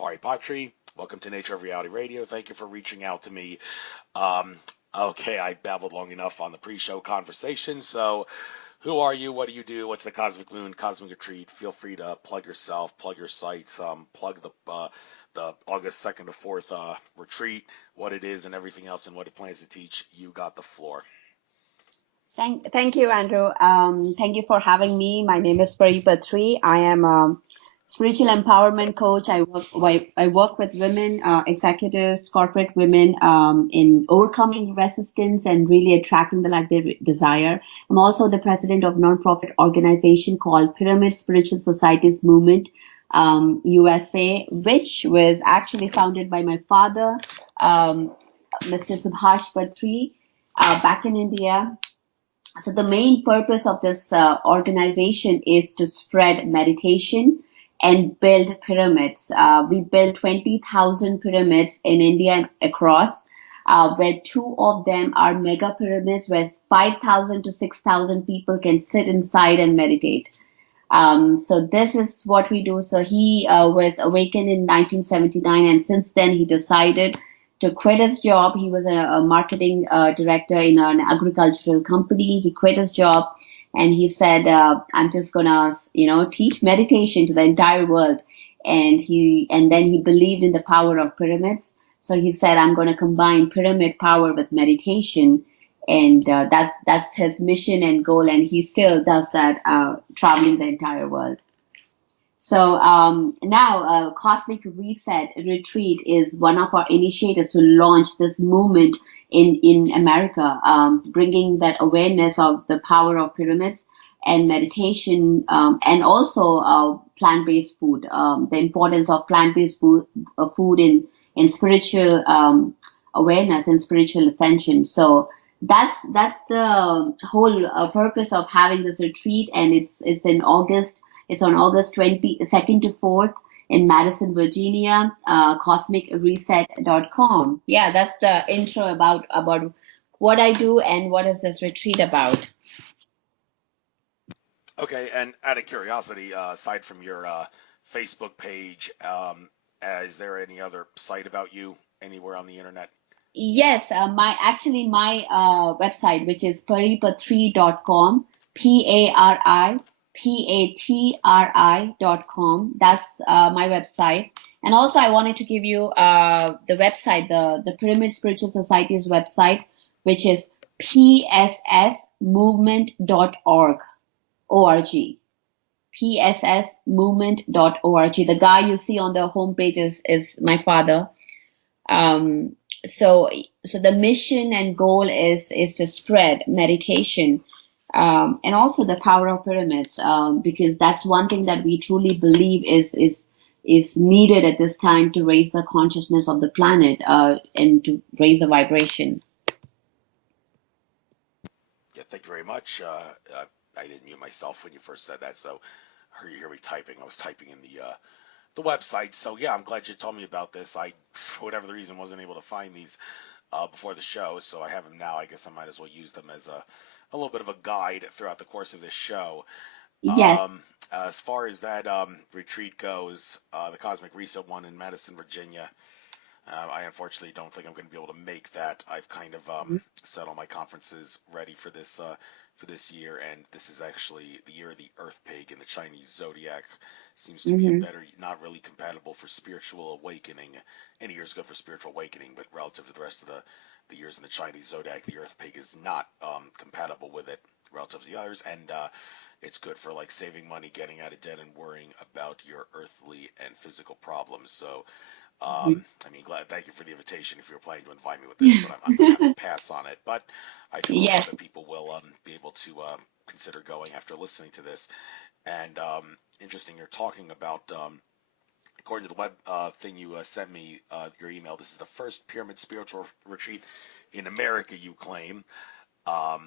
Pari Patri. Welcome to Nature of Reality Radio. Thank you for reaching out to me. Um, okay, I babbled long enough on the pre-show conversation. So, who are you? What do you do? What's the Cosmic Moon Cosmic Retreat? Feel free to plug yourself, plug your sites, plug the August 2nd to 4th retreat, what it is, and everything else, and what it plans to teach. You got the floor. Thank you, Andrew. Thank you for having me. My name is Pari Patri. I am a spiritual empowerment coach. I work with women, executives, corporate women, in overcoming resistance and really attracting the life they desire. I'm also the president of a nonprofit organization called Pyramid Spiritual Societies Movement, USA, which was actually founded by my father, Mr. Subhash Patri, back in India. So the main purpose of this organization is to spread meditation and build pyramids. We built 20,000 pyramids in India and across, where two of them are mega pyramids, where 5,000 to 6,000 people can sit inside and meditate. So this is what we do. So he was awakened in 1979, and since then he decided to quit his job. He was a marketing director in an agricultural company. He quit his job, and he said, "I'm just gonna, teach meditation to the entire world." And then he believed in the power of pyramids. So he said, "I'm gonna combine pyramid power with meditation." And that's his mission and goal, and he still does that, traveling the entire world. So now, Cosmic Reset Retreat is one of our initiatives to launch this movement in America, bringing that awareness of the power of pyramids and meditation, and also plant-based food, the importance of plant-based food in spiritual awareness and spiritual ascension. So that's the whole purpose of having this retreat, and it's in August. It's on August 22nd to 4th in Madison, Virginia. CosmicReset.com. Yeah, that's the intro about what I do and what is this retreat about. Okay, and out of curiosity, aside from your Facebook page, is there any other site about you anywhere on the internet? Yes, my website, which is paripatri.com, PariPatri.com. That's my website. And also, I wanted to give you the website, the Pyramid Spiritual Society's website, which is pssmovement.org. O-R-G. pssmovement.org. The guy you see on the homepage is my father. So the mission and goal is to spread meditation, and also the power of pyramids, because that's one thing that we truly believe is needed at this time to raise the consciousness of the planet, and to raise the vibration. Yeah, thank you very much. I didn't mute myself when you first said that, so you hear me typing. I was typing in the website. So yeah, I'm glad you told me about this. I, for whatever the reason, wasn't able to find these before the show, so I have them now. I guess I might as well use them as a little bit of a guide throughout the course of this show. Yes. As far as that retreat goes, the Cosmic Reset one in Madison, Virginia, I unfortunately don't think I'm going to be able to make that. I've kind of set all my conferences ready for this year, and this is actually the year of the Earth Pig in the Chinese zodiac. Seems to be a better, not really compatible for spiritual awakening. Any year is good for spiritual awakening, but relative to the rest of the years in the Chinese zodiac, the Earth Pig is not compatible with it relative to the others, and it's good for like saving money, getting out of debt, and worrying about your earthly and physical problems. So I mean, thank you for the invitation if you were planning to invite me with this, but I'm going to have to pass on it. But I do hope Yes. that people will be able to consider going after listening to this. And interesting, you're talking about, according to the web thing you sent me, your email, this is the first pyramid spiritual retreat in America, you claim.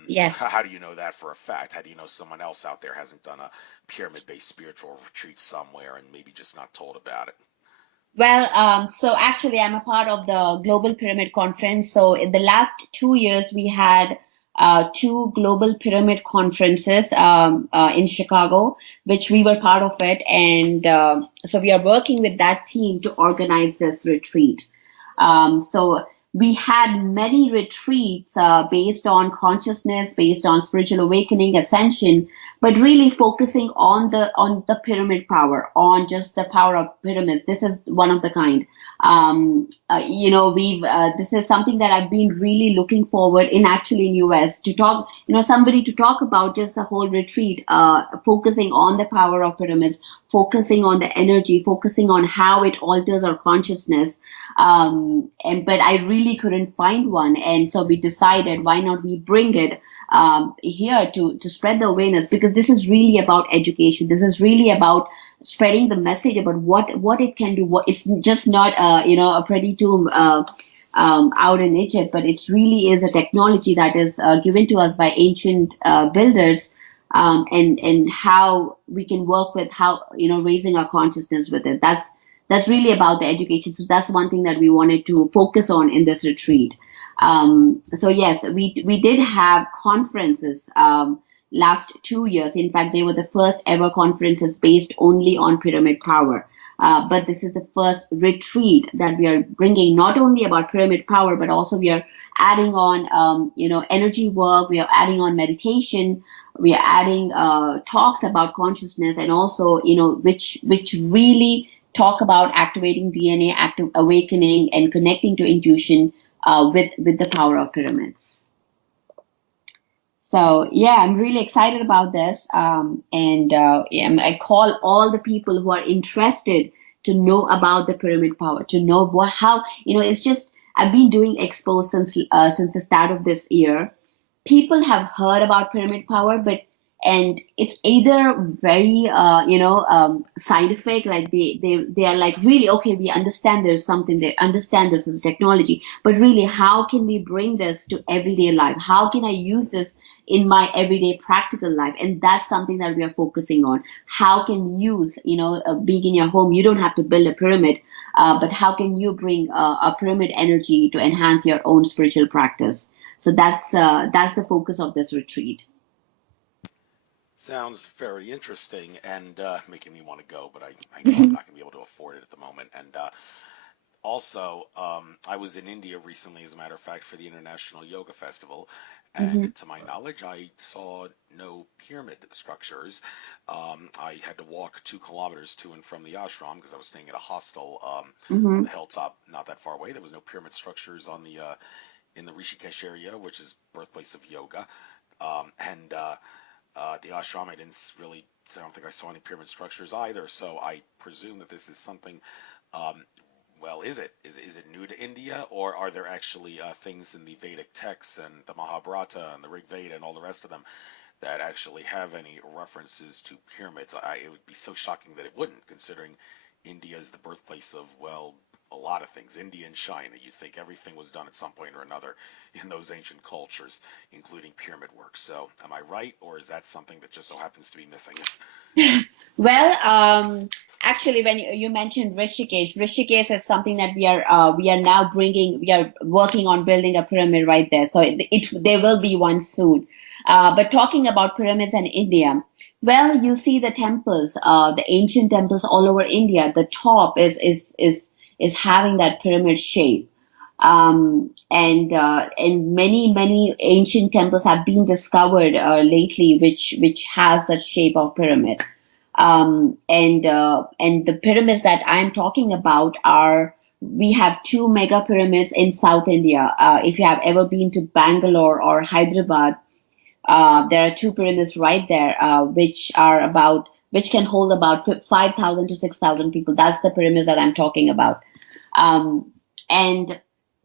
Yes. How do you know that for a fact? How do you know someone else out there hasn't done a pyramid-based spiritual retreat somewhere and maybe just not told about it? Well, so actually, I'm a part of the Global Pyramid Conference. So in the last 2 years, we had two global pyramid conferences in Chicago, which we were part of it. And so we are working with that team to organize this retreat. So we had many retreats based on consciousness, based on spiritual awakening, ascension, but really focusing on the pyramid power, on just the power of pyramids. This is one of the kind. We've this is something that I've been really looking forward in actually in US to talk, somebody to talk about just the whole retreat, focusing on the power of pyramids, focusing on the energy, focusing on how it alters our consciousness. But I really couldn't find one, and so we decided why not we bring it here to spread the awareness, because this is really about education. This is really about spreading the message about what it can do. What it's just not a pretty tomb out in Egypt, but it really is a technology that is given to us by ancient builders, and how we can work with how raising our consciousness with it. That's really about the education. So that's one thing that we wanted to focus on in this retreat. So yes, we did have conferences last 2 years. In fact, they were the first ever conferences based only on pyramid power. But this is the first retreat that we are bringing, not only about pyramid power, but also we are adding on, energy work. We are adding on meditation. We are adding talks about consciousness, and also, which really talk about activating DNA, active awakening, and connecting to intuition with the power of pyramids. So yeah, I'm really excited about this, I call all the people who are interested to know about the pyramid power, to know how it's just I've been doing expos since the start of this year. People have heard about pyramid power, and it's either very scientific, like they are like, really, okay, we understand there's something, they understand this is technology, but really, how can we bring this to everyday life? How can I use this in my everyday practical life? And that's something that we are focusing on. How can you use, being in your home, you don't have to build a pyramid, but how can you bring a pyramid energy to enhance your own spiritual practice? So that's the focus of this retreat. Sounds very interesting, and making me want to go, but I know I'm not going to be able to afford it at the moment. And also, I was in India recently, as a matter of fact, for the International Yoga Festival, and to my knowledge, I saw no pyramid structures. I had to walk 2 kilometers to and from the ashram because I was staying at a hostel on the hilltop, not that far away. There was no pyramid structures on the in the Rishikesh area, which is birthplace of yoga, and the ashram, I don't think I saw any pyramid structures either. So I presume that this is something. Well, is it new to India, or are there actually things in the Vedic texts and the Mahabharata and the Rig Veda and all the rest of them that actually have any references to pyramids? It would be so shocking that it wouldn't, considering India is the birthplace of, well, a lot of things. India and China, you think everything was done at some point or another in those ancient cultures, including pyramid work. So am I right, or is that something that just so happens to be missing? Well, actually, when you mentioned Rishikesh is something that we are now bringing. We are working on building a pyramid right there. So there will be one soon. But talking about pyramids in India, well, you see the temples, the ancient temples all over India. The top is having that pyramid shape. And many ancient temples have been discovered lately, which has that shape of pyramid. And the pyramids that I'm talking about we have 2 mega pyramids in South India. If you have ever been to Bangalore or Hyderabad, there are 2 pyramids right there, which can hold about 5,000 to 6,000 people. That's the pyramids that I'm talking about. And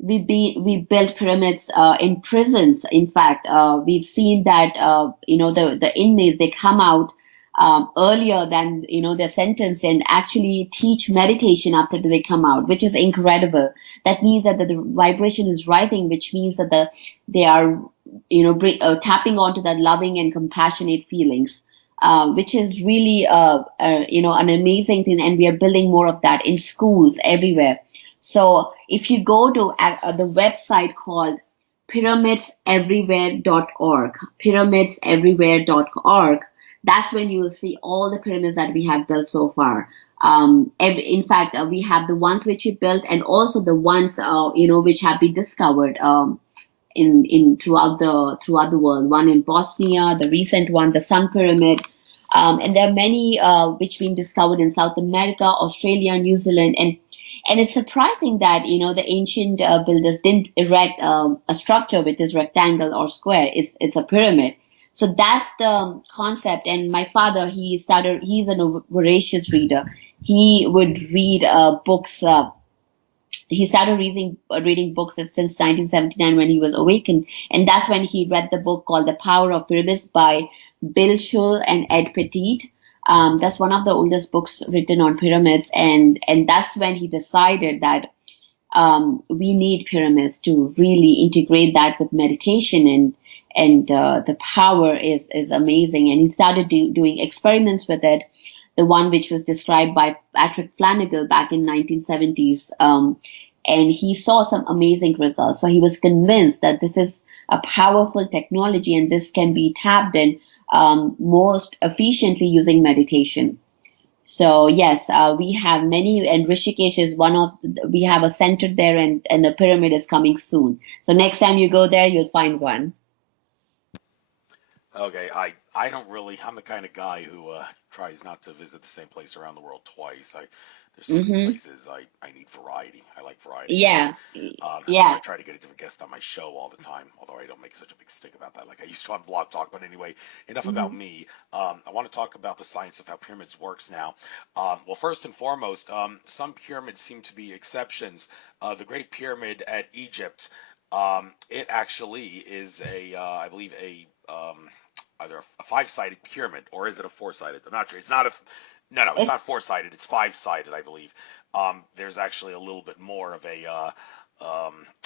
we built pyramids in prisons. In fact, we've seen that the inmates, they come out earlier than they're sentenced, and actually teach meditation after they come out, which is incredible. That means that the vibration is rising, which means that they are tapping onto that loving and compassionate feelings, which is really an amazing thing, and we are building more of that in schools everywhere. So if you go to the website called pyramidseverywhere.org, pyramidseverywhere.org, that's when you will see all the pyramids that we have built so far. In fact, we have the ones which we built and also the ones, which have been discovered. In throughout the world. One in Bosnia, the recent one, the Sun Pyramid, and there are many which been discovered in South America, Australia, New Zealand, and it's surprising that the ancient builders didn't erect a structure which is rectangle or square. It's a pyramid. So that's the concept. And my father, he's a voracious reader. He would read books. He started reading books since 1979 when he was awakened, and that's when he read the book called The Power of Pyramids by Bill Schull and Ed Petit. That's one of the oldest books written on pyramids, and that's when he decided that we need pyramids to really integrate that with meditation, and the power is amazing. And he started doing experiments with it. The one which was described by Patrick Flanagan back in 1970s. And he saw some amazing results. So he was convinced that this is a powerful technology and this can be tapped in most efficiently using meditation. So yes, we have many, and Rishikesh is we have a center there, and the pyramid is coming soon. So next time you go there, you'll find one. Okay, I'm the kind of guy who tries not to visit the same place around the world twice. There's so many places I need variety. I like variety. Yeah. So Yeah. I try to get a different guest on my show all the time, although I don't make such a big stink about that like I used to on Blog Talk. But anyway, enough about me. I want to talk about the science of how pyramids works now. Well, first and foremost, some pyramids seem to be exceptions. The Great Pyramid at Egypt, it actually is I believe either a five-sided pyramid, or is it a four-sided? I'm not sure. It's not four-sided. It's five-sided, I believe. There's actually a little bit more of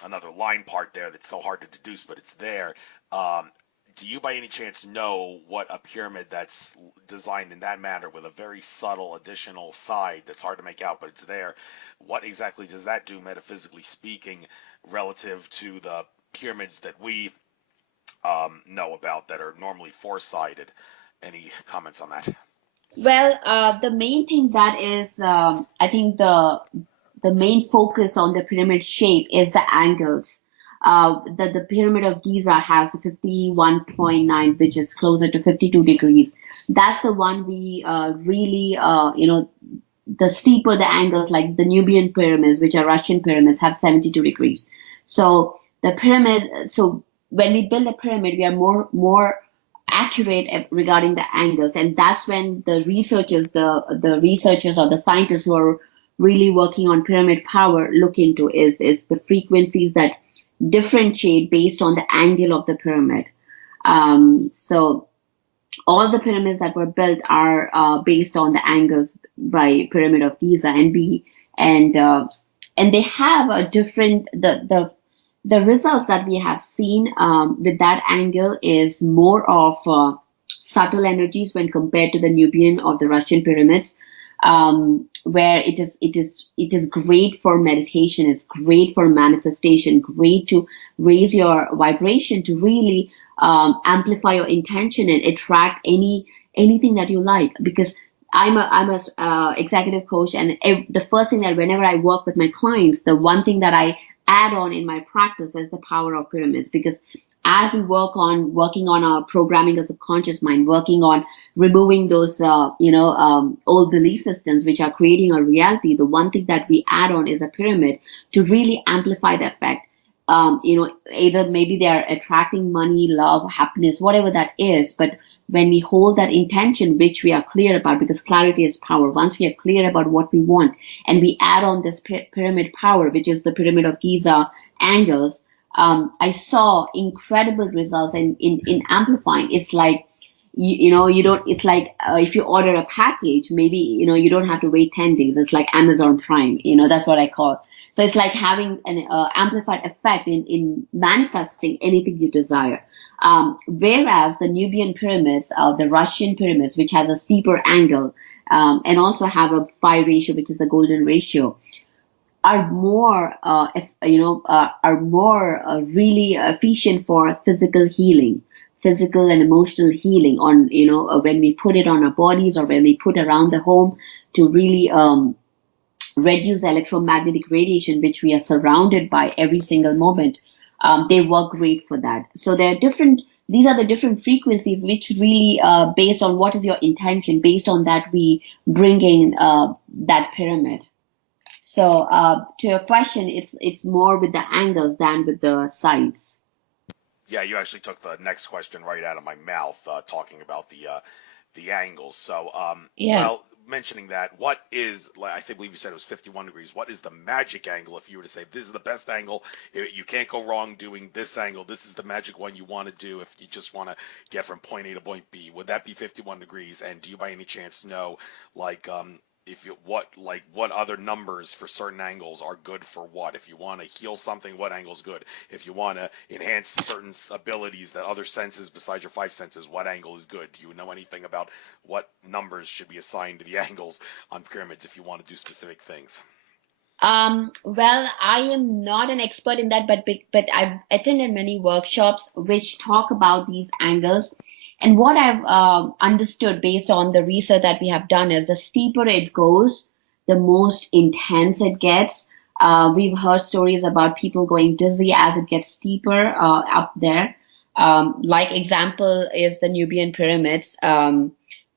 another line part there that's so hard to deduce, but it's there. Do you by any chance know what a pyramid that's designed in that manner with a very subtle additional side that's hard to make out, but it's there, what exactly does that do metaphysically speaking relative to the pyramids that we know about that are normally four-sided? Any comments on that? Well, the main thing that is, I think the main focus on the pyramid shape is the angles. The Pyramid of Giza has the 51.9, which is closer to 52 degrees. That's the one we really, the steeper the angles, like the Nubian pyramids, which are Russian pyramids, have 72 degrees. So so when we build a pyramid, we are more accurate regarding the angles, and that's when the researchers or the scientists who are really working on pyramid power look into is the frequencies that differentiate based on the angle of the pyramid. So all the pyramids that were built are based on the angles by Pyramid of Giza, and they have a different the results that we have seen with that angle is more of subtle energies when compared to the Nubian or the Russian pyramids, where it is great for meditation, it's great for manifestation, great to raise your vibration, to really amplify your intention and attract anything that you like. Because I'm a executive coach, and the first thing that whenever I work with my clients, the one thing that I add on in my practice is the power of pyramids. Because as we working on our programming a subconscious mind, working on removing those old belief systems which are creating a reality, the one thing that we add on is a pyramid to really amplify the effect. Either maybe they are attracting money, love, happiness, whatever that is, but when we hold that intention, which we are clear about, because clarity is power. Once we are clear about what we want, and we add on this pyramid power, which is the Pyramid of Giza angles, I saw incredible results in amplifying. It's like, you don't, it's like if you order a package, maybe, you don't have to wait 10 days. It's like Amazon Prime, that's what I call. So it's like having an amplified effect in manifesting anything you desire. Whereas the Nubian pyramids, the Russian pyramids, which has a steeper angle, and also have a phi ratio, which is the golden ratio, are more, are more really efficient for physical healing, physical and emotional healing on, when we put it on our bodies or when we put around the home to really reduce electromagnetic radiation, which we are surrounded by every single moment. They work great for that. So there are different, these are the different frequencies which really, based on what is your intention, based on that we bring in that pyramid. So to your question, it's more with the angles than with the sides. Yeah, you actually took the next question right out of my mouth, talking about the angles. So, Yeah. well, mentioning that, what is, like, believe you said it was 51 degrees. What is the magic angle if you were to say this is the best angle? You can't go wrong doing this angle. This is the magic one you want to do if you just want to get from point A to point B. Would that be 51 degrees? And do you by any chance know, like, if you what other numbers for certain angles are good for what? If you want to heal something, what angle is good? If you want to enhance certain abilities that other senses besides your five senses, what angle is good? Do you know anything about what numbers should be assigned to the angles on pyramids if you want to do specific things? Well, I am not an expert in that, but I've attended many workshops which talk about these angles. And what I've understood based on the research that we have done is the steeper it goes, the most intense it gets. We've heard stories about people going dizzy as it gets steeper up there. Like example is the Nubian pyramids,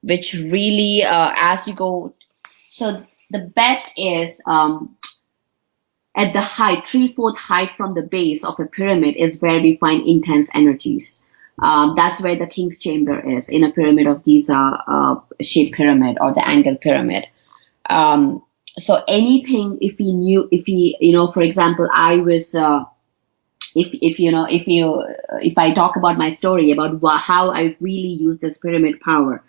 which really, as you go, so the best is at the height, three-fourth height from the base of a pyramid is where we find intense energies. That's where the king's chamber is in a pyramid of Giza shaped pyramid or the angle pyramid. So anything, for example, I was, if I talk about my story about how I really use this pyramid power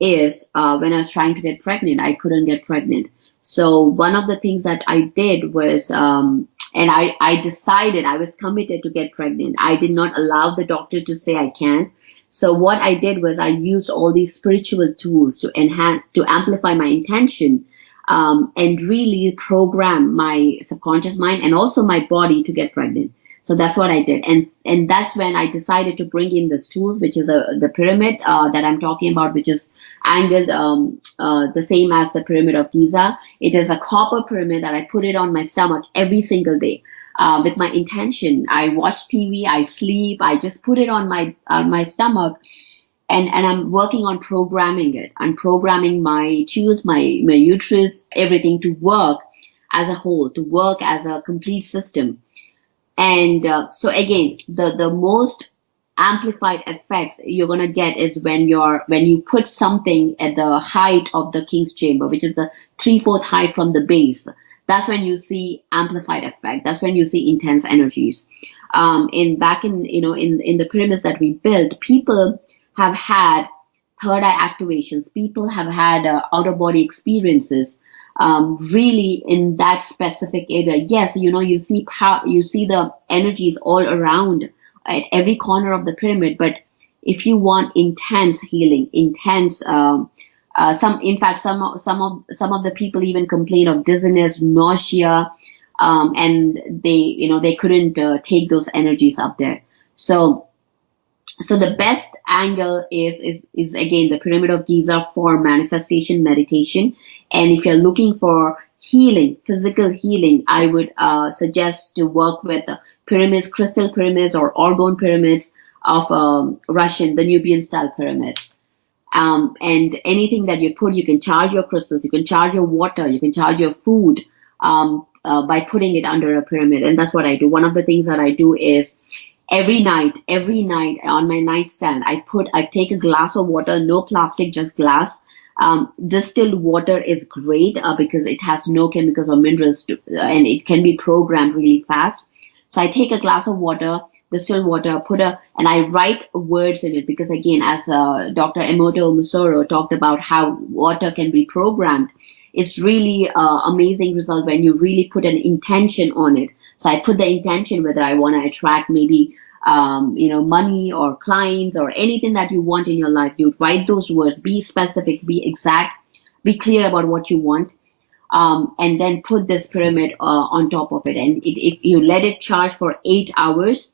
is when I was trying to get pregnant, I couldn't get pregnant. So one of the things that I did was, and I decided I was committed to get pregnant. I did not allow the doctor to say I can't. So what I did was I used all these spiritual tools to enhance, to amplify my intention, and really program my subconscious mind and also my body to get pregnant. So that's what I did, and that's when I decided to bring in these tools, which is the pyramid that I'm talking about, which is angled the same as the pyramid of Giza. It is a copper pyramid that I put it on my stomach every single day with my intention. I watch TV, I sleep, I just put it on my stomach, and I'm working on programming it. I'm programming my tubes, my uterus, everything to work as a whole, to work as a complete system. And so again, the most amplified effects you're gonna get is when you put something at the height of the king's chamber, which is the three-fourth height from the base. That's when you see amplified effect. That's when you see intense energies. In back in the pyramids that we built, people have had third eye activations. People have had outer body experiences, really in that specific area. Yes, you see you see the energies all around at every corner of the pyramid. But if you want intense healing, intense, in fact, some of the people even complain of dizziness, nausea, and they couldn't take those energies up there. So the best angle is again the Pyramid of Giza for manifestation meditation. And if you're looking for healing, physical healing, I would suggest to work with pyramids, crystal pyramids or orgone pyramids of the Nubian style pyramids. And anything that you put, you can charge your crystals, you can charge your water, you can charge your food by putting it under a pyramid. And that's what I do. One of the things that I do is every night on my nightstand, I take a glass of water, no plastic, just glass. Distilled water is great because it has no chemicals or minerals and it can be programmed really fast. So I take a glass of water, distilled water, and I write words in it because again, as Dr. Emoto Musoro talked about how water can be programmed, it's really amazing result when you really put an intention on it. So I put the intention whether I want to attract maybe money or clients or anything that you want in your life. You write those words, be specific, be exact, be clear about what you want. and then put this pyramid on top of it. And if you let it charge for 8 hours,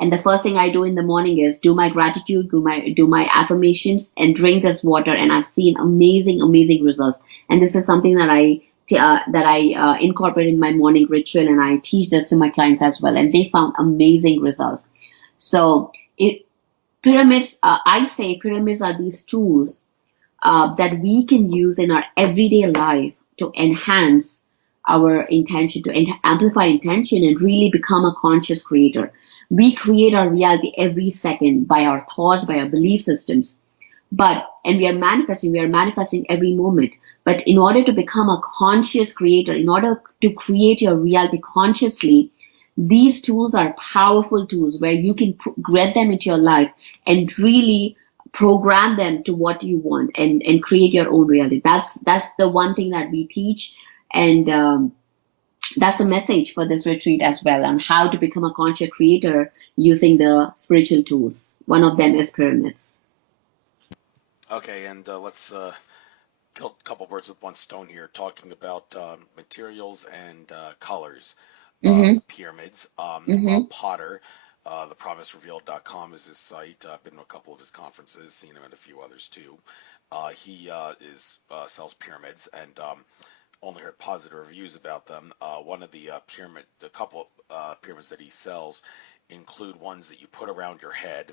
and the first thing I do in the morning is do my gratitude, do my affirmations, and drink this water. And I've seen amazing, amazing results. And this is something that I incorporate in my morning ritual, and I teach this to my clients as well. And they found amazing results. So pyramids, I say pyramids are these tools that we can use in our everyday life to enhance our intention, to amplify intention, and really become a conscious creator. We create our reality every second by our thoughts, by our belief systems. And we are manifesting every moment. But in order to become a conscious creator, in order to create your reality consciously, these tools are powerful tools where you can get them into your life and really program them to what you want, and create your own reality. That's the one thing that we teach, and that's the message for this retreat as well, on how to become a conscious creator using the spiritual tools. One of them is pyramids. Okay, and let's kill a couple birds with one stone here, talking about materials and colors Mm-hmm. of pyramids. Mm-hmm. Rob Potter, thepromiserevealed.com is his site. I've been to a couple of his conferences, seen him at a few others too. He sells pyramids, and only heard positive reviews about them. One of the couple pyramids that he sells include ones that you put around your head.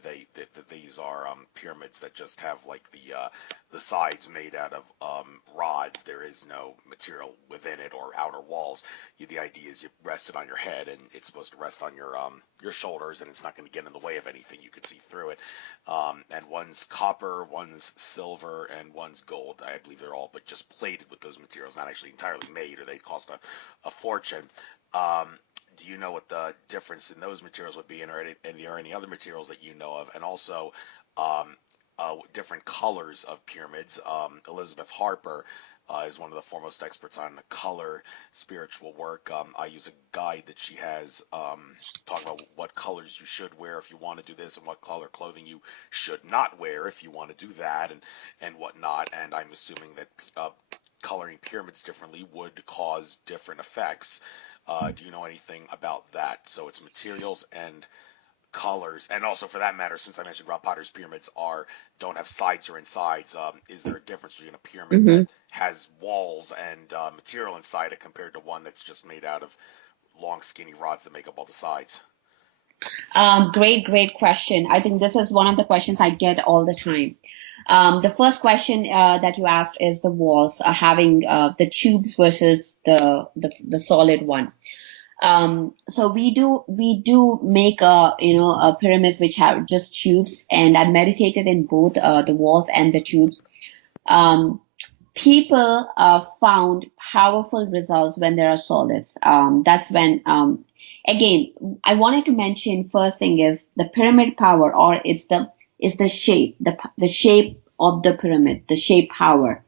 These are pyramids that just have like the sides made out of rods. There is no material within it or outer walls. The idea is you rest it on your head, and it's supposed to rest on your shoulders, and it's not going to get in the way of anything. You can see through it. And one's copper, one's silver, and one's gold. I believe they're all but just plated with those materials, not actually entirely made, or they'd cost a fortune. Do you know what the difference in those materials would be, and are there any other materials that you know of? And also different colors of pyramids. Elizabeth Harper is one of the foremost experts on color spiritual work. I use a guide that she has talking about what colors you should wear if you want to do this, and what color clothing you should not wear if you want to do that, and whatnot. And I'm assuming that coloring pyramids differently would cause different effects. Do you know anything about that? So it's materials and colors, and also for that matter, since I mentioned Rob Potter's pyramids don't have sides or insides, is there a difference between a pyramid Mm-hmm. that has walls and material inside it compared to one that's just made out of long skinny rods that make up all the sides? Great question. I think this is one of the questions I get all the time. The first question that you asked is the walls having the tubes versus the solid one. So we do make pyramids which have just tubes, and I meditated in both the walls and the tubes. People found powerful results when there are solids. That's when again, I wanted to mention, first thing is the pyramid power, or it's the shape, the shape of the pyramid, the shape power.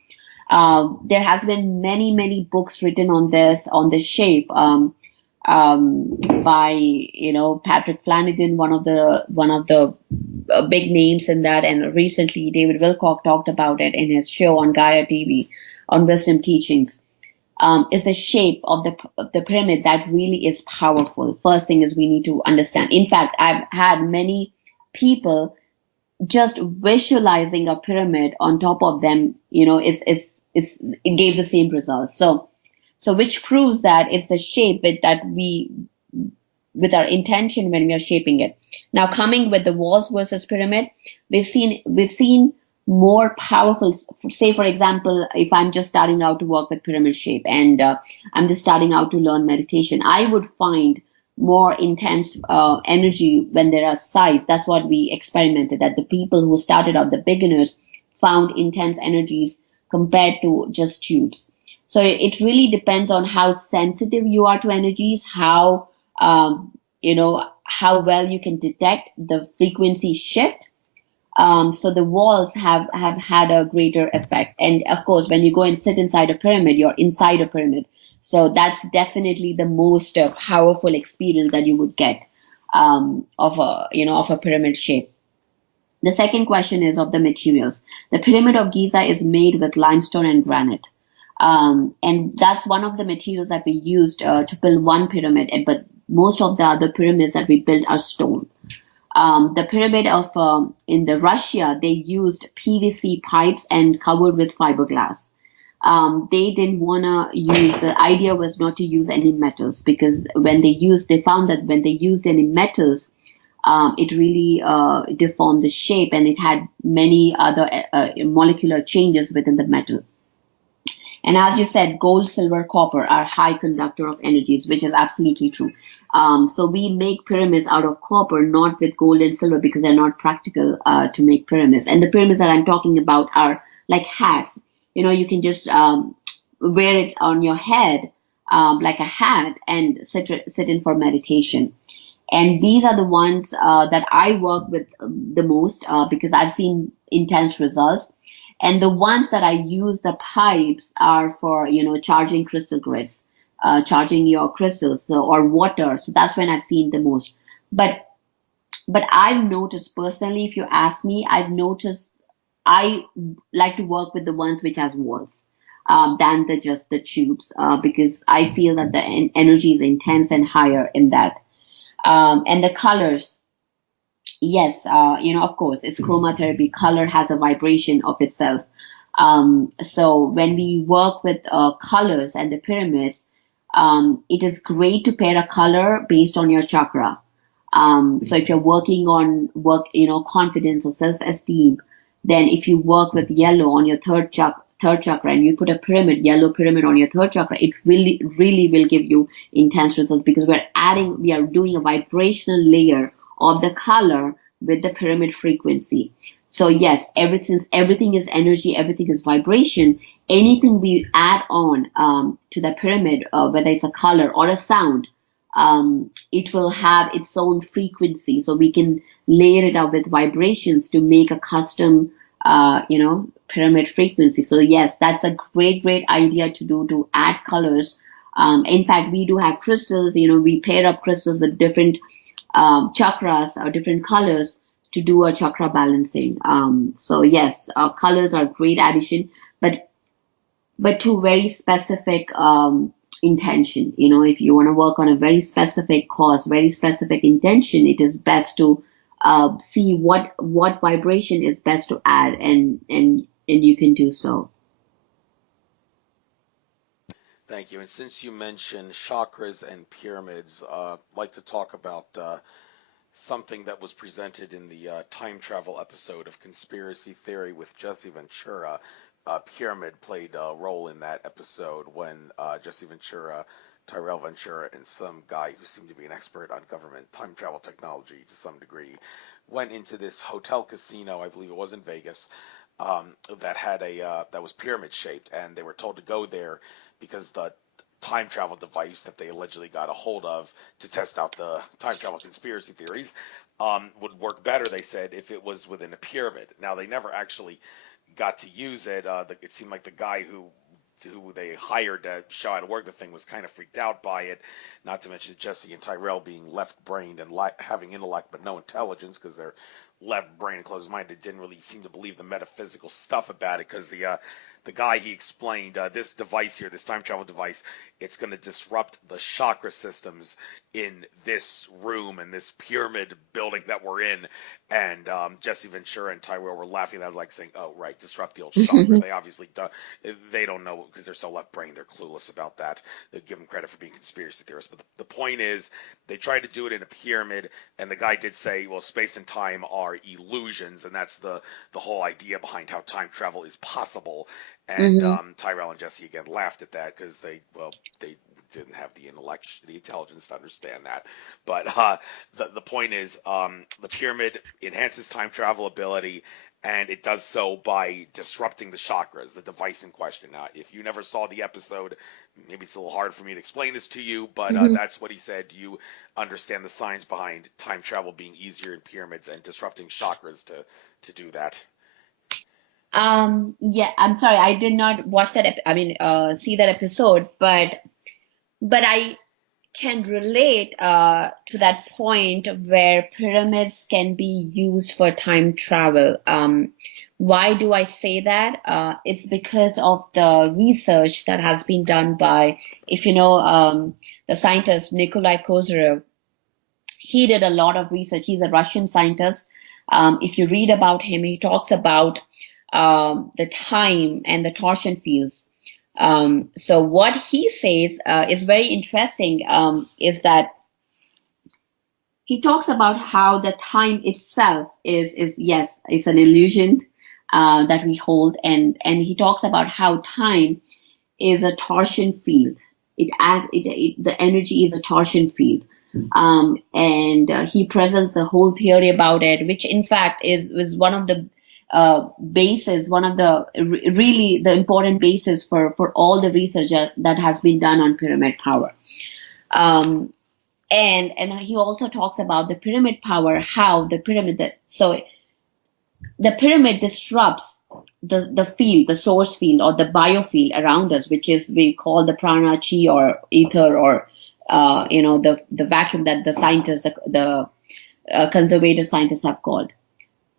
There has been many books written on the shape, by Patrick Flanagan, one of the big names in that, and recently David Wilcock talked about it in his show on Gaia TV on Wisdom Teachings. Is the shape of the pyramid that really is powerful. First thing is we need to understand. In fact, I've had many people just visualizing a pyramid on top of them, it gave the same results. So which proves that it's the shape with our intention when we are shaping it. Now, coming with the walls versus pyramid, we've seen more powerful. Say, for example, if I'm just starting out to work with pyramid shape, and I'm just starting out to learn meditation, I would find more intense energy when there are sides. That's what we experimented, that the people who started out, the beginners, found intense energies compared to just tubes. So it really depends on how sensitive you are to energies, how well you can detect the frequency shift. So the walls have had a greater effect. And of course, when you go and sit inside a pyramid, you're inside a pyramid. So that's definitely the most powerful experience that you would get of a pyramid shape. The second question is of the materials. The Pyramid of Giza is made with limestone and granite. And that's one of the materials that we used to build one pyramid. But most of the other pyramids that we built are stone. The pyramid of in the Russia, they used PVC pipes and covered with fiberglass. They didn't want to use, the idea was not to use any metals, because they found that when they used any metals, it really deformed the shape, and it had many other molecular changes within the metal. And as you said, gold, silver, copper are high conductor of energies, which is absolutely true. So we make pyramids out of copper, not with gold and silver, because they're not practical to make pyramids. And the pyramids that I'm talking about are like hats. You can just wear it on your head like a hat and sit in for meditation. And these are the ones that I work with the most because I've seen intense results. And the ones that I use, the pipes, are for, charging crystal grids, charging your crystals, or water. So that's when I've seen the most. But I've noticed personally, if you ask me, I've noticed I like to work with the ones which has walls than just the tubes because I feel that the energy is intense and higher in that. And the colors, yes, of course, it's chromotherapy. Color has a vibration of itself. So when we work with colors and the pyramids, it is great to pair a color based on your chakra. So if you're working on confidence or self-esteem, then if you work with yellow on your third chakra, and you put a yellow pyramid on your third chakra, it really, really will give you intense results, because we are doing a vibrational layer of the color with the pyramid frequency. So yes, everything is energy, everything is vibration. Anything we add on to the pyramid, whether it's a color or a sound, it will have its own frequency. So we can layer it up with vibrations to make a custom, pyramid frequency. So yes, that's a great, great idea to add colors. In fact, we do have crystals. We pair up crystals with different chakras or different colors to do a chakra balancing. So yes, colors are great addition, but to very specific intention. If you want to work on a very specific cause, very specific intention, it is best to see what vibration is best to add, and you can do so. Thank you. And since you mentioned chakras and pyramids, I'd like to talk about something that was presented in the time travel episode of Conspiracy Theory with Jesse Ventura. Pyramid played a role in that episode when Jesse Ventura, Tyrell Ventura, and some guy who seemed to be an expert on government time travel technology to some degree went into this hotel casino, I believe it was in Vegas, that was pyramid shaped, and they were told to go there because the time travel device that they allegedly got a hold of to test out the time travel conspiracy theories would work better, they said, if it was within a pyramid. Now, they never actually got to use it. It seemed like the guy who they hired to show how to work the thing was kind of freaked out by it, not to mention Jesse and Tyrell being left-brained and having intellect but no intelligence, because they're left-brained and closed-minded, didn't really seem to believe the metaphysical stuff about it, because the guy, he explained, this device here, this time travel device, it's going to disrupt the chakra systems in this room and this pyramid building that we're in. And Jesse Ventura and Tyrell were laughing at that, like saying, oh, right, disrupt the old chakra. They obviously they don't know, because they're so left-brained, they're clueless about that. They give them credit for being conspiracy theorists. But the point is, they tried to do it in a pyramid, and the guy did say, well, space and time are illusions, and that's the whole idea behind how time travel is possible. And Tyrell and Jesse again laughed at that, because they didn't have the intelligence to understand that. But the point is, the pyramid enhances time travel ability, and it does so by disrupting the chakras, the device in question. Now, if you never saw the episode, maybe it's a little hard for me to explain this to you, but that's what he said. Do you understand the science behind time travel being easier in pyramids and disrupting chakras to do that? Yeah, I'm sorry, I did not watch that. See that episode, but I can relate to that point where pyramids can be used for time travel. Why do I say that? It's because of the research that has been done by, if you know, the scientist Nikolai Kozyrev. He did a lot of research. He's a Russian scientist. If you read about him, he talks about the time and the torsion fields. So what he says is very interesting, is that he talks about how the time itself is yes, it's an illusion that we hold, and he talks about how time is a torsion field. The energy is a torsion field, and he presents the whole theory about it, which in fact is was one of the bases, one of the really the important basis for all the research that has been done on pyramid power. Um, and he also talks about the pyramid power, how the pyramid so the pyramid disrupts the field, the source field or the biofield around us, which is we call the prana, chi, or ether, or the vacuum that the scientists, the conservative scientists have called.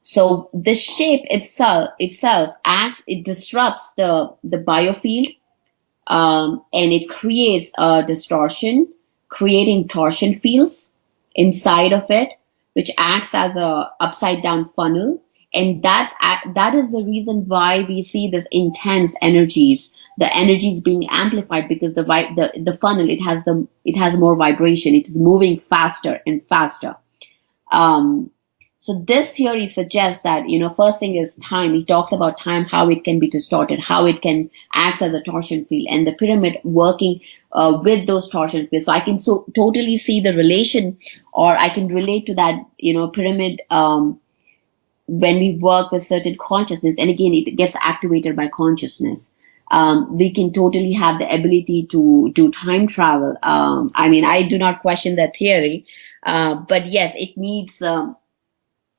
So the shape itself acts, it disrupts the biofield, and it creates a distortion, creating torsion fields inside of it, which acts as a upside down funnel. And that is the reason why we see this intense energies, the energies being amplified, because the funnel, it has more vibration, it is moving faster and faster. So this theory suggests that, first thing is time. He talks about time, how it can be distorted, how it can act as a torsion field, and the pyramid working with those torsion fields. So I can totally see the relation, or I can relate to that, pyramid, when we work with certain consciousness, and again, it gets activated by consciousness. We can totally have the ability to do time travel. I mean, I do not question that theory, but yes, it needs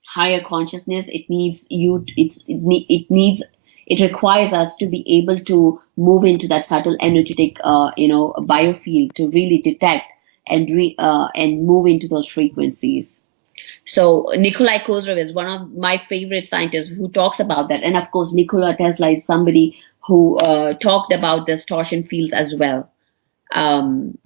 higher consciousness. It needs it requires us to be able to move into that subtle energetic biofield to really detect and move into those frequencies. So Nikolai Kozyrev is one of my favorite scientists who talks about that, and of course Nikola Tesla is somebody who talked about this torsion fields as well. And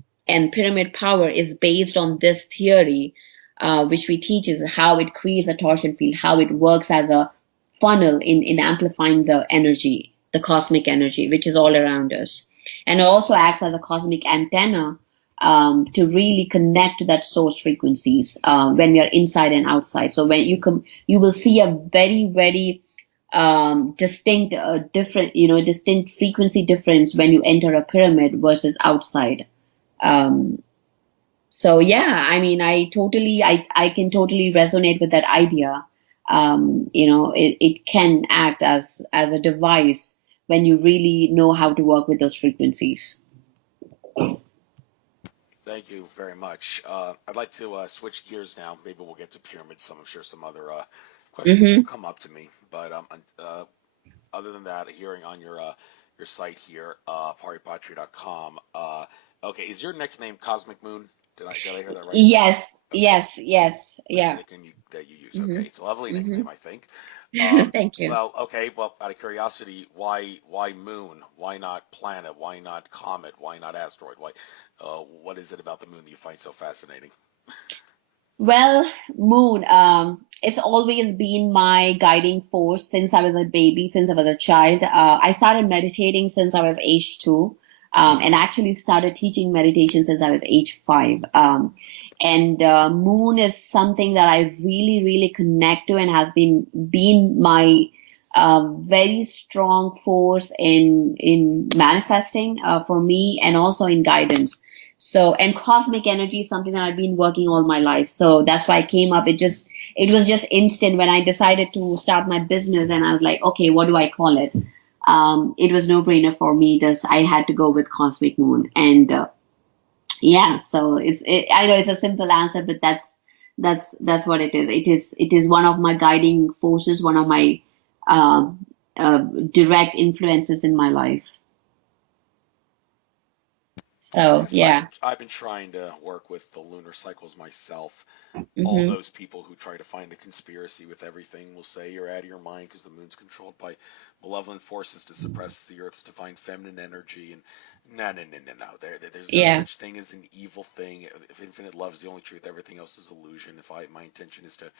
pyramid power is based on this theory, which we teach is how it creates a torsion field, how it works as a funnel in amplifying the energy, the cosmic energy, which is all around us. And it also acts as a cosmic antenna to really connect to that source frequencies when we are inside and outside. So when you will see a very, very distinct, distinct frequency difference when you enter a pyramid versus outside. So yeah, I mean, I can totally resonate with that idea. It can act as a device when you really know how to work with those frequencies. Thank you very much. I'd like to switch gears now. Maybe we'll get to pyramids. I'm sure some other questions will come up to me. But other than that, hearing on your site here, paripatri.com. Okay, is your nickname Cosmic Moon? Did I hear that right? Yes, okay. yes, yeah. That's the nickname that you use. Okay, it's a lovely nickname, I think. Thank you. Well, okay. Well, out of curiosity, why moon? Why not planet? Why not comet? Why not asteroid? Why? What is it about the moon that you find so fascinating? Well, moon, it's always been my guiding force since I was a baby, since I was a child. I started meditating since I was age 2, and actually started teaching meditation since I was age 5. And moon is something that I really, really connect to, and has been my very strong force in manifesting for me, and also in guidance. So, and cosmic energy is something that I've been working all my life. So that's why I came up. It was just instant when I decided to start my business, and I was like, okay, what do I call it? It was no brainer for me. I had to go with Cosmic Moon, and yeah. So I know it's a simple answer, but that's what it is. It is one of my guiding forces, one of my direct influences in my life. So Yes, yeah. I've been trying to work with the lunar cycles myself. All Hmm. those people who try to find a conspiracy with everything will say you're out of your mind because the moon's controlled by malevolent forces to suppress the Earth's divine feminine energy. And no, no, no, no, no. There's no Yeah. such thing as an evil thing. If infinite love is the only truth, everything else is illusion. My intention is to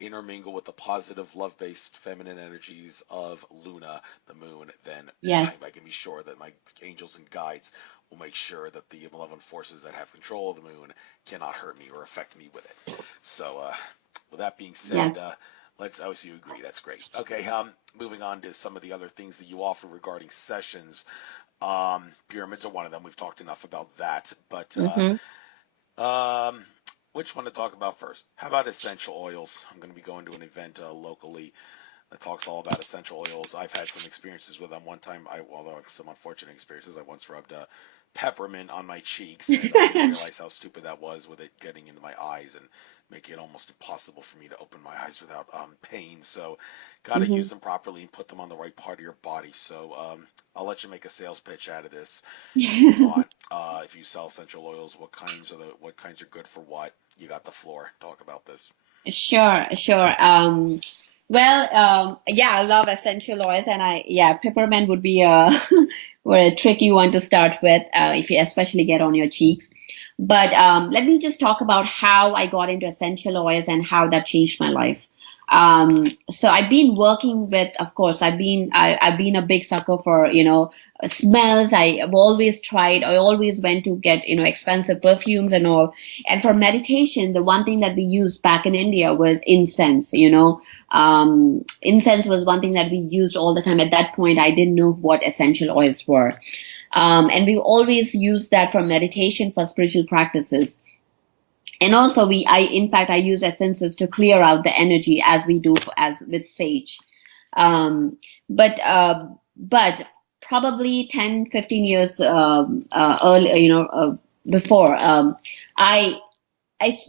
intermingle with the positive, love-based feminine energies of Luna, the moon, then I Yes. can be sure that my angels and guides will make sure that the malevolent forces that have control of the moon cannot hurt me or affect me with it. So, with that being said, Yes. let's. Oh, so you agree? That's great. Okay. Moving on to some of the other things that you offer regarding sessions. Pyramids are one of them. We've talked enough about that. But Hmm. which one to talk about first? How about essential oils? I'm going to be going to an event locally that talks all about essential oils. I've had some experiences with them. One time, although some unfortunate experiences, I once rubbed peppermint on my cheeks, and I didn't realize how stupid that was with it getting into my eyes and making it almost impossible for me to open my eyes without pain. So, got to use Hmm. them properly and put them on the right part of your body. So, I'll let you make a sales pitch out of this if you want. If you sell essential oils, what kinds are good for what? You got the floor. Talk about this. Sure, sure. Well, yeah, I love essential oils, and yeah, peppermint would be a, or a tricky one to start with, if you especially get on your cheeks. But let me just talk about how I got into essential oils and how that changed my life. So I've been working with, of course, I've been a big sucker for, smells. I've always tried. I always went to get, expensive perfumes and all. And for meditation, the one thing that we used back in India was incense. Incense was one thing that we used all the time. At that point, I didn't know what essential oils were. And we always used that for meditation, for spiritual practices. And also in fact, I use essences to clear out the energy as we do as with sage. Um, but probably 10, 15 years early, before, I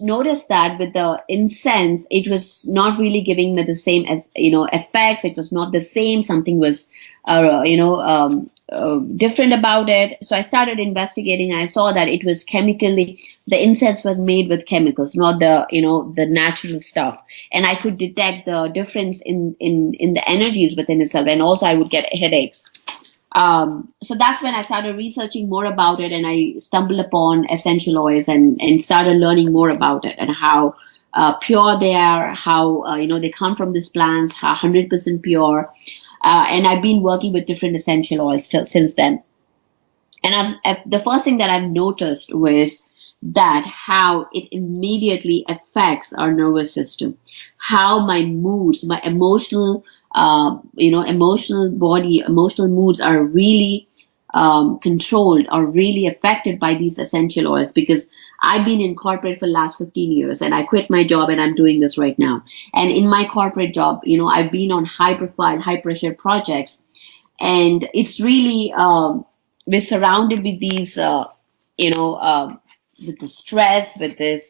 noticed that with the incense, it was not really giving me the same as effects. It was not the same. Something was, different about it. So I started investigating. And I saw that it was chemically, the incense was made with chemicals, not the natural stuff. And I could detect the difference in the energies within itself. And also, I would get headaches. So that's when I started researching more about it, and I stumbled upon essential oils and started learning more about it and how pure they are, how they come from these plants, how 100% pure. And I've been working with different essential oils since then. And the first thing that I've noticed was that how it immediately affects our nervous system, how my moods, my emotional, emotional body, emotional moods are really controlled or really affected by these essential oils. Because I've been in corporate for the last 15 years and I quit my job and I'm doing this right now. And in my corporate job, I've been on high profile, high pressure projects, and it's really we're surrounded with these you know with the stress, with this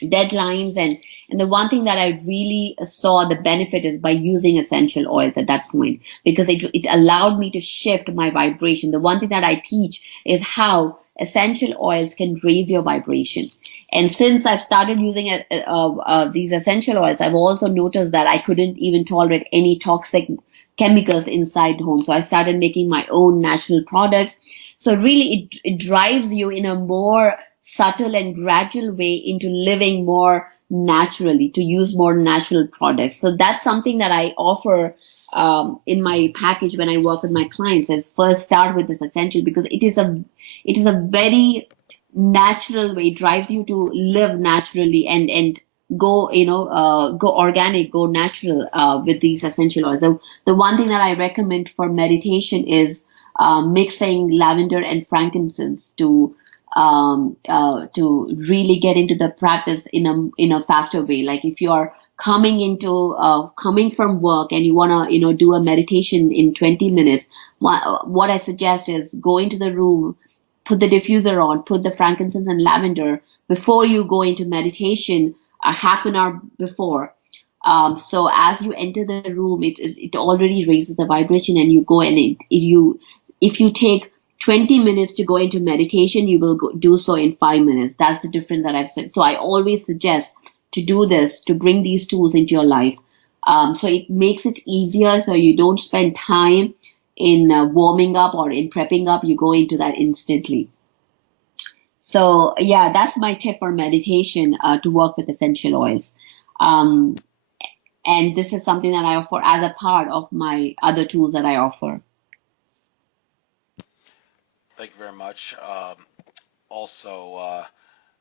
deadlines, and the one thing that I really saw the benefit is by using essential oils at that point, because it allowed me to shift my vibration. The one thing that I teach is how essential oils can raise your vibration. And since I've started using these essential oils, I've also noticed that I couldn't even tolerate any toxic chemicals inside home. So I started making my own natural products. So really, it drives you in a more subtle and gradual way into living more naturally, to use more natural products. So that's something that I offer in my package when I work with my clients. Is first start with this essential, because it is a very natural way. It drives you to live naturally and go go organic, go natural with these essential oils. The one thing that I recommend for meditation is mixing lavender and frankincense to really get into the practice in a faster way. Like if you are coming from work and you want to do a meditation in 20 minutes, what I suggest is go into the room, put the diffuser on, put the frankincense and lavender before you go into meditation, a half an hour before. So as you enter the room, it already raises the vibration, and you go and you if you take 20 minutes to go into meditation, you will do so in 5 minutes. That's the difference that I've said. So I always suggest to do this, to bring these tools into your life. So it makes it easier, so you don't spend time in warming up or in prepping up. You go into that instantly. So yeah, that's my tip for meditation, to work with essential oils. Um, and this is something that I offer as a part of my other tools that I offer. Thank you very much.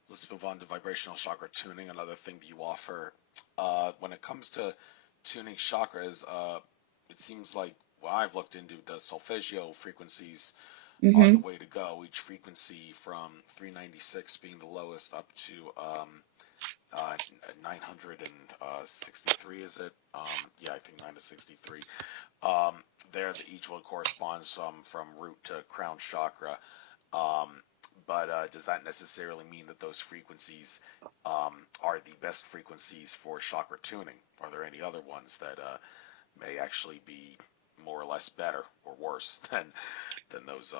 Let's move on to vibrational chakra tuning, another thing that you offer. When it comes to tuning chakras, it seems like what I've looked into, the solfeggio frequencies are the Mm-hmm. way to go. Each frequency from 396 being the lowest up to uh, 963, is it? Yeah, I think 963. There, each one corresponds from root to crown chakra. Um, but does that necessarily mean that those frequencies are the best frequencies for chakra tuning? Are there any other ones that may actually be more or less better or worse than those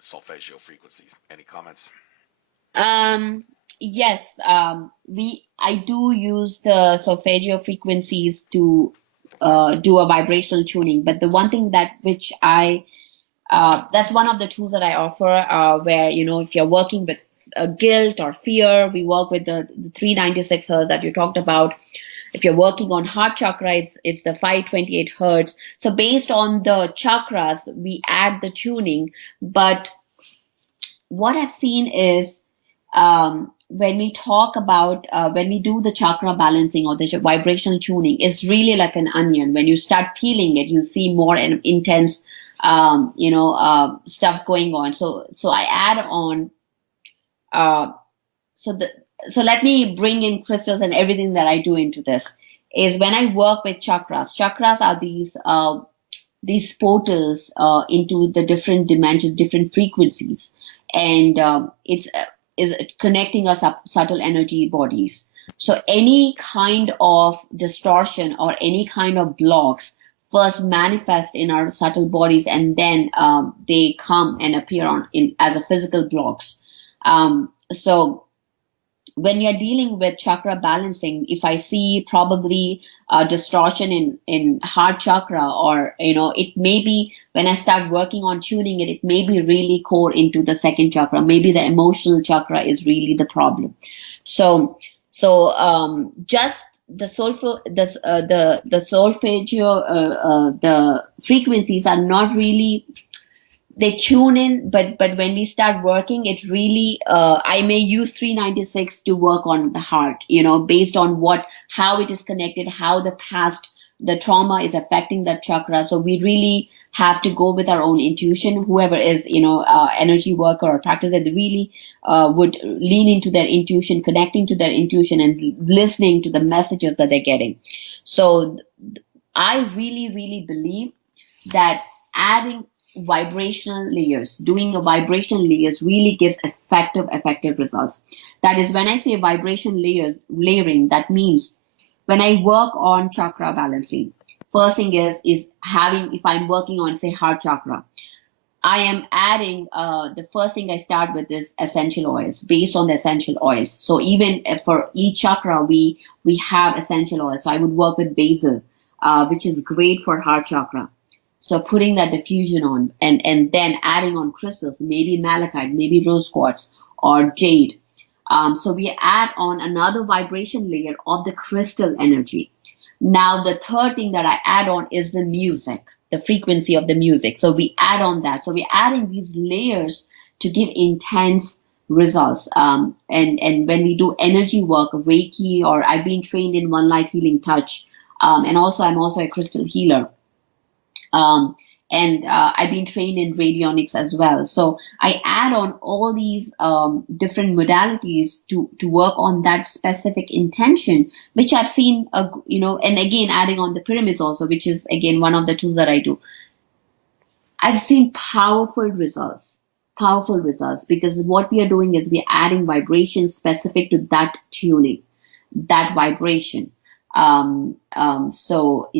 solfeggio frequencies? Any comments? Um, yes, I do use the solfeggio frequencies to do a vibrational tuning, but the one thing that's one of the tools that I offer, where, if you're working with guilt or fear, we work with the 396 hertz that you talked about. If you're working on heart chakra, it's the 528 hertz. So based on the chakras, we add the tuning. But what I've seen is, when we talk about, when we do the chakra balancing or the vibrational tuning, it's really like an onion. When you start peeling it, you see more intense, stuff going on. So I add on, uh, so the so let me bring in crystals and everything that I do into this. Is when I work with chakras. Chakras are these portals into the different dimensions, different frequencies, and it's is connecting us up subtle energy bodies. So any kind of distortion or any kind of blocks first manifest in our subtle bodies, and then they come and appear on in as a physical blocks. So when we are dealing with chakra balancing, if I see probably a distortion in heart chakra, or it may be when I start working on tuning it, it may be really core into the second chakra. Maybe the emotional chakra is really the problem. So just the solfeggio, the frequencies are not really, they tune in, but when we start working, it really, I may use 396 to work on the heart, based on how it is connected, how the trauma is affecting that chakra. So we really have to go with our own intuition. Whoever is, energy worker or practice, that really would lean into their intuition, connecting to their intuition and listening to the messages that they're getting. So I really, really believe that adding vibrational layers, doing a vibrational layers really gives effective results. That is, when I say vibration layering, that means when I work on chakra balancing, first thing is having, if I'm working on, say, heart chakra, I am adding, the first thing I start with is essential oils, based on the essential oils. So even for each chakra, we have essential oils. So I would work with basil, which is great for heart chakra. So putting that diffusion on, and then adding on crystals, maybe malachite, maybe rose quartz or jade. So we add on another vibration layer of the crystal energy. Now, the third thing that I add on is the music, the frequency of the music. So we add on that. So we're adding these layers to give intense results. And when we do energy work, Reiki, or I've been trained in One Light Healing Touch, and also I'm also a crystal healer. And I've been trained in Radionics as well. So I add on all these different modalities to work on that specific intention, which I've seen, and again, adding on the pyramids also, which is again one of the tools that I do. I've seen powerful results, because what we are doing is we're adding vibrations specific to that tuning, that vibration. So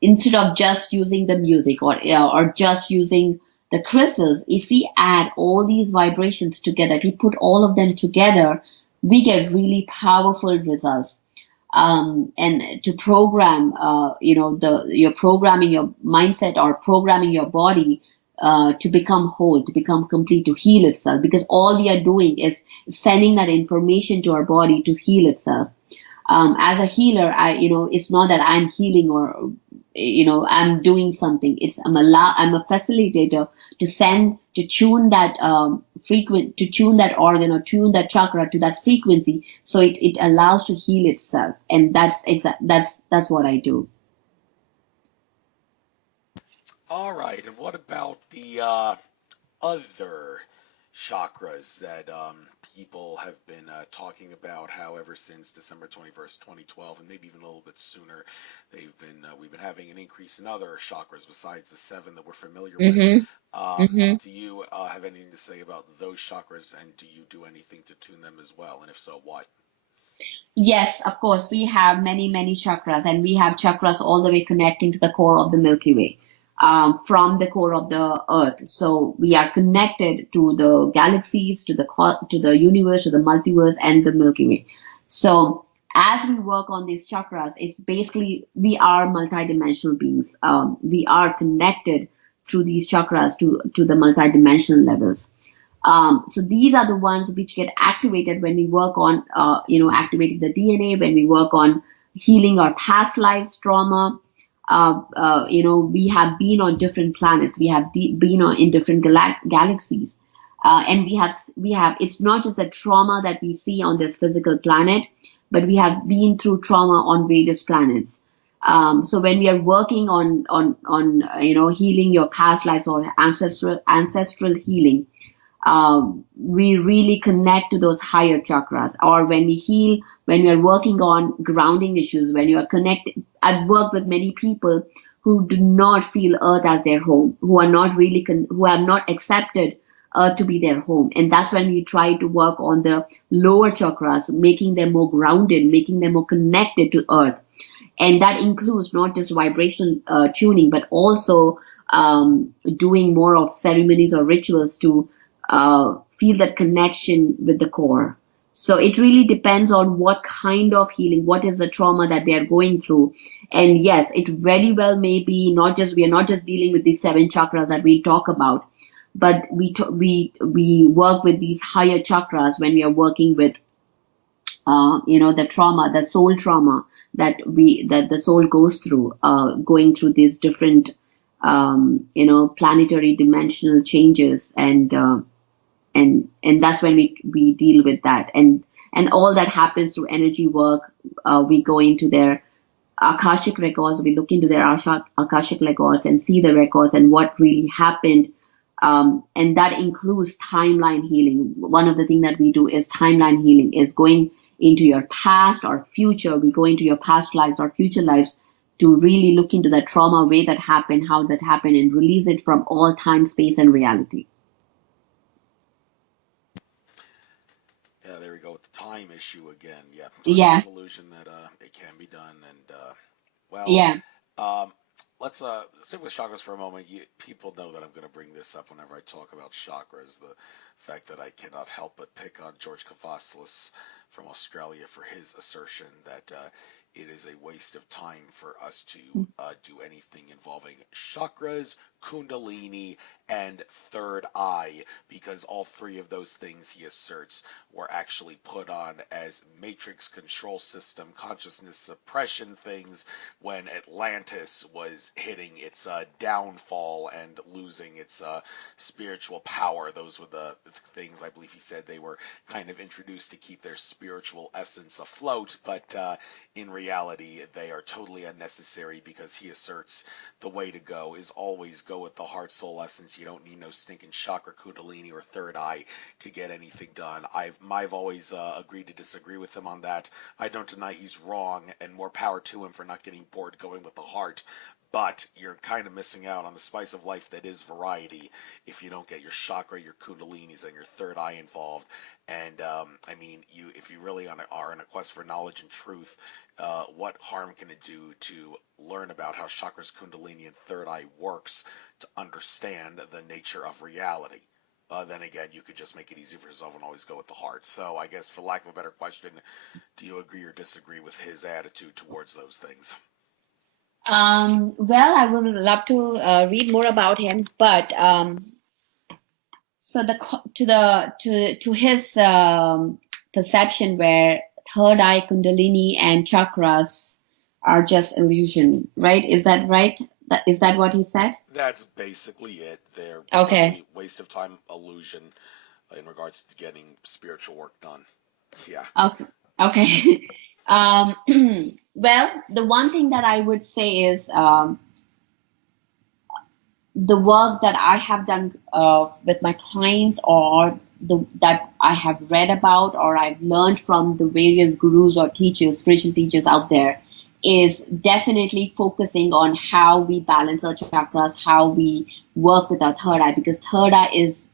instead of just using the music, or just using the crystals, if we add all these vibrations together, if we put all of them together, we get really powerful results. And to program, you're programming your mindset or programming your body to become whole, to become complete, to heal itself. Because all we are doing is sending that information to our body to heal itself. As a healer, it's not that I'm healing or, I'm doing something. I'm a facilitator to tune that to tune that organ or tune that chakra to that frequency, so it allows to heal itself. And that's what I do. All right, and what about the other chakras that people have been talking about? How ever since December 21st, 2012, and maybe even a little bit sooner, we've been having an increase in other chakras besides the seven that we're familiar with. Do you have anything to say about those chakras, and do you do anything to tune them as well? And if so, what? Yes, of course, we have many, many chakras, and we have chakras all the way connecting to the core of the Milky Way, from the core of the Earth. So we are connected to the galaxies, to the universe, to the multiverse, and the Milky Way. So as we work on these chakras, it's basically we are multidimensional beings. We are connected through these chakras to the multidimensional levels. So these are the ones which get activated when we work on, activating the DNA, when we work on healing our past lives trauma. We have been on different planets. We have been in different galaxies. And it's not just the trauma that we see on this physical planet, but we have been through trauma on various planets. So when we are working on healing your past lives or ancestral healing, we really connect to those higher chakras. Or when we heal, when we are working on grounding issues, when you are connected. I've worked with many people who do not feel Earth as their home, who are not really, who have not accepted Earth to be their home. And that's when we try to work on the lower chakras, making them more grounded, making them more connected to Earth. And that includes not just vibration tuning, but also doing more of ceremonies or rituals to feel that connection with the core. So it really depends on what kind of healing, what is the trauma that they are going through. And yes, it very well may be we are not just dealing with these seven chakras that we talk about, but we work with these higher chakras when we are working with the trauma, the soul trauma that the soul goes through, going through these different planetary dimensional changes, and that's when we deal with that, and all that happens through energy work. We go into their Akashic records, we look into their Akashic records and see the records and what really happened. And that includes timeline healing. One of the things that we do is timeline healing, is going into your past or future. We go into your past lives or future lives to really look into that trauma, way that happened, how that happened, and release it from all time, space, and reality. Yeah, there we go with the time issue again. Yeah, Yeah. time is an illusion that it can be done, and Yeah. let's stick with chakras for a moment. People know that I'm going to bring this up whenever I talk about chakras. The fact that I cannot help but pick on George Kavassilis from Australia for his assertion that it is a waste of time for us to do anything involving chakras, kundalini, and third eye, because all three of those things, he asserts, were actually put on as matrix control system consciousness suppression things when Atlantis was hitting its downfall and losing its spiritual power. Those were the things, I believe he said, they were kind of introduced to keep their spiritual essence afloat, but in reality they are totally unnecessary, because he asserts the way to go is always go with the heart soul essence. You don't need no stinking chakra, kundalini, or third eye to get anything done. I've always agreed to disagree with him on that. I don't deny he's wrong, and more power to him for not getting bored going with the heart. But you're kind of missing out on the spice of life that is variety if you don't get your chakra, your kundalinis, and your third eye involved. And I mean, if you really are on a quest for knowledge and truth, what harm can it do to learn about how chakras, kundalini, and third eye works to understand the nature of reality? Then again, you could just make it easy for yourself and always go with the heart. So I guess, for lack of a better question, do you agree or disagree with his attitude towards those things? Well, I would love to read more about him, but so to his perception, where third eye, kundalini, and chakras are just illusion, right? Is that right? Is that what he said? That's basically it. They're Okay. totally waste of time, illusion in regards to getting spiritual work done. Yeah. Okay. Okay. Um, well, the one thing that I would say is the work that I have done with my clients, or that I have read about or I've learned from the various gurus or teachers, spiritual teachers out there, is definitely focusing on how we balance our chakras, how we work with our third eye, because third eye is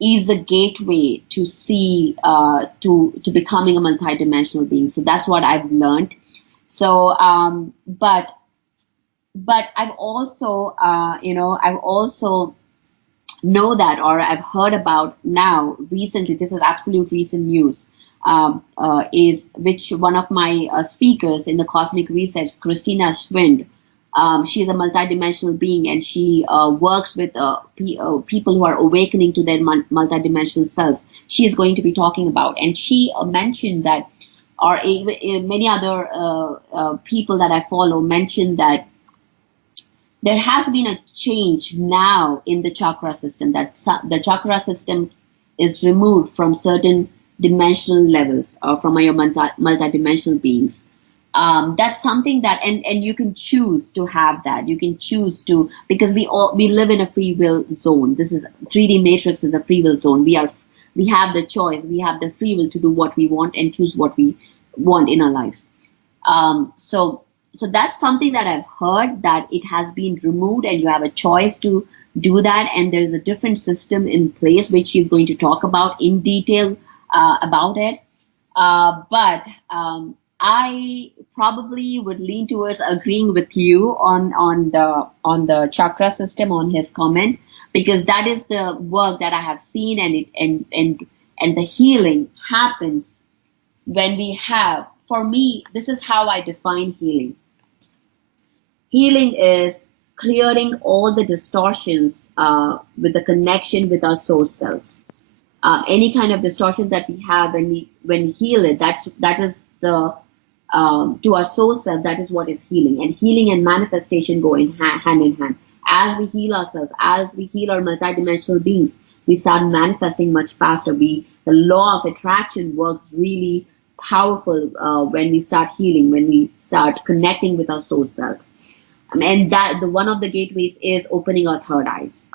the gateway to see to becoming a multidimensional being. So that's what I've learned. So but I've also I've also know that, or I've heard about now recently, this is absolute recent news, is which one of my speakers in the Cosmic Research, Christina Schwind, she is a multidimensional being, and she works with people who are awakening to their multidimensional selves. She is going to be talking about, and she mentioned that, or many other people that I follow mentioned that there has been a change now in the chakra system, that the chakra system is removed from certain dimensional levels, or from your multidimensional beings. That's something that, and you can choose to have that. You can choose to, because we live in a free will zone. This is 3D matrix is a free will zone. We have the choice. We have the free will to do what we want and choose what we want in our lives. So that's something that I've heard, that it has been removed and you have a choice to do that. And there's a different system in place, which she's going to talk about in detail about it. But I probably would lean towards agreeing with you on the chakra system, on his comment, because that is the work that I have seen, and the healing happens when we have. For me, this is how I define healing. Healing is clearing all the distortions with the connection with our soul self. Any kind of distortion that we have when we heal it, that is the to our soul self, that is what is healing. And healing and manifestation go hand in hand. As we heal ourselves, as we heal our multidimensional beings, we start manifesting much faster. The law of attraction works really powerful when we start healing, when we start connecting with our soul self. And that one of the gateways is opening our third eyes.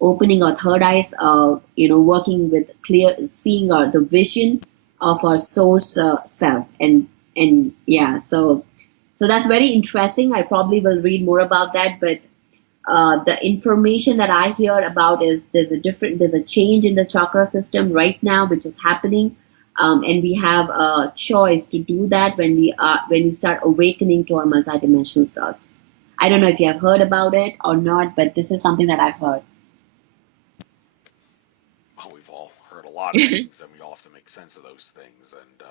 Opening our third eyes, working with seeing the vision of our source self, and yeah, so that's very interesting. I probably will read more about that, but the information that I hear about is there's a change in the chakra system right now, which is happening, and we have a choice to do that when we start awakening to our multidimensional selves. I don't know if you have heard about it or not, but this is something that I've heard. Well, we've all heard a lot of things, and we all have to make sense of those things. And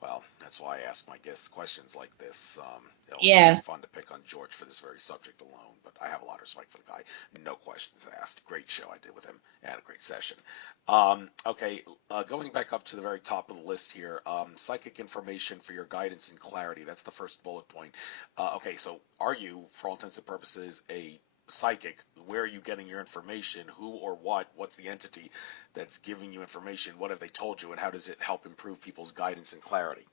well, that's why I ask my guests questions like this. It's Yeah. fun to pick on George for this very subject alone, but I have a lot of respect for the guy. No questions asked. Great show I did with him. I had a great session. Okay, going back up to the very top of the list here, psychic information for your guidance and clarity. That's the first bullet point. Okay, so are you, for all intents and purposes, a psychic? Where are you getting your information? Who or what's the entity that's giving you information? What have they told you, and how does it help improve people's guidance and clarity?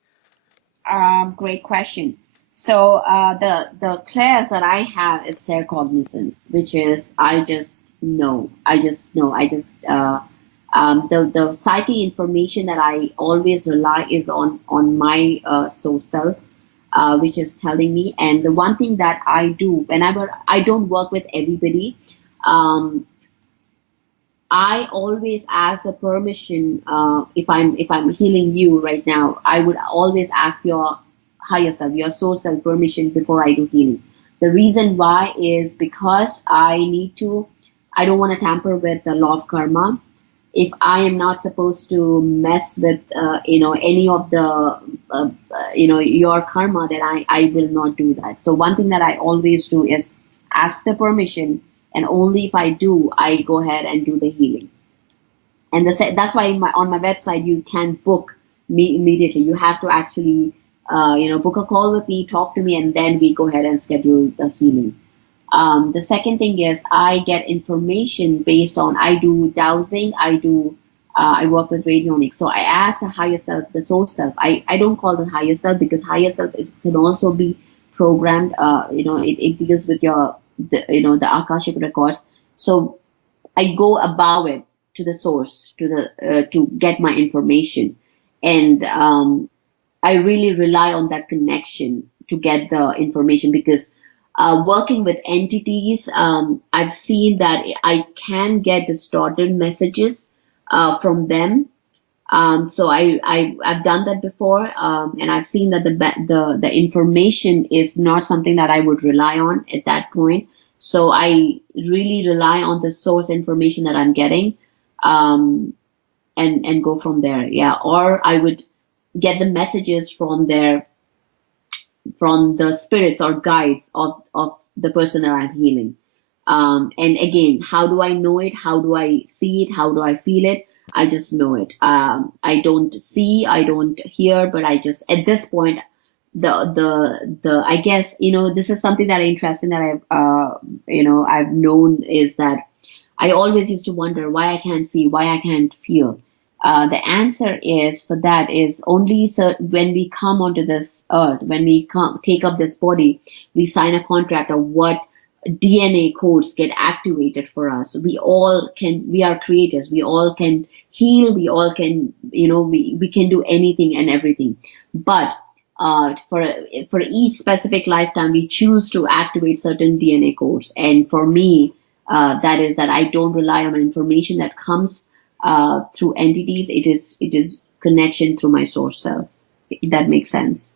Great question. So the clairs that I have is claircognizance, which is I just know. I just know. The psychic information that I always rely is on my soul self, which is telling me. And the one thing that I do whenever I don't work with everybody, um, I always ask the permission. If I'm healing you right now, I would always ask your higher self, your soul self permission before I do healing. The reason why is because I don't want to tamper with the law of karma. If I am not supposed to mess with any of the your karma, then I will not do that. So one thing that I always do is ask the permission, and only if I do, I go ahead and do the healing. And that's why on my website you can book me immediately. You have to actually book a call with me, talk to me, and then we go ahead and schedule the healing. The second thing is I get information based on, I do dowsing, I work with Radionics. So I ask the higher self, the soul self. I don't call the higher self because higher self can also be programmed. It deals with the Akashic records. So I go above it to the source, to get my information, and I really rely on that connection to get the information because working with entities, I've seen that I can get distorted messages from them. So I've done that before, and I've seen that the information is not something that I would rely on at that point. So I really rely on the source information that I'm getting, um, and go from there. Yeah, or I would get the messages from the spirits or guides of the person that I'm healing. And again, how do I know it? How do I see it? How do I feel it? I just know it. I don't see, I don't hear, but I just, at this point, I guess, this is something that interesting that I've known is that I always used to wonder why I can't see, why I can't feel. The answer is for that is only when we come onto this earth, when we take up this body, we sign a contract of what DNA codes get activated for us. We are creators. We all can heal. We all can, we can do anything and everything. But for each specific lifetime, we choose to activate certain DNA codes. And for me, that is that I don't rely on information that comes through entities. It is connection through my source self. If that makes sense.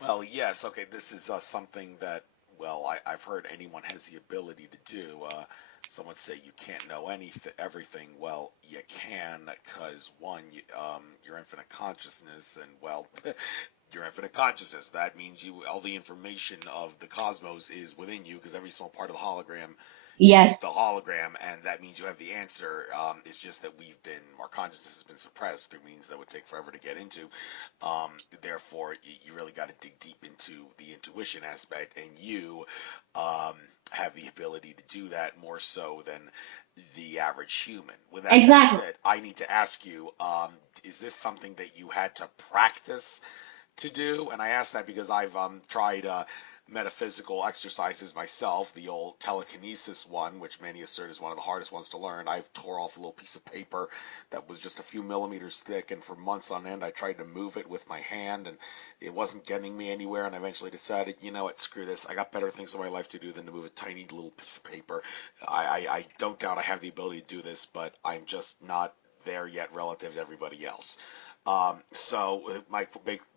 Well, yes, okay, this is something that, well, I've heard anyone has the ability to do. Some would say you can't know anything, everything. Well, you can, because one, your infinite consciousness, and well, your infinite consciousness. That means all the information of the cosmos is within you, because every small part of the hologram is the Yes, hologram, and that means you have the answer. It's just that our consciousness has been suppressed through means that would take forever to get into. Therefore, you really got to dig deep into the intuition aspect, and you have the ability to do that more so than the average human. With that being exactly. said, I need to ask you, is this something that you had to practice to do? And I ask that because I've tried metaphysical exercises myself, the old telekinesis one, which many assert is one of the hardest ones to learn. I've tore off a little piece of paper that was just a few millimeters thick, and for months on end I tried to move it with my hand, and it wasn't getting me anywhere, and I eventually decided, you know what, screw this. I got better things in my life to do than to move a tiny little piece of paper. I don't doubt I have the ability to do this, but I'm just not there yet relative to everybody else. So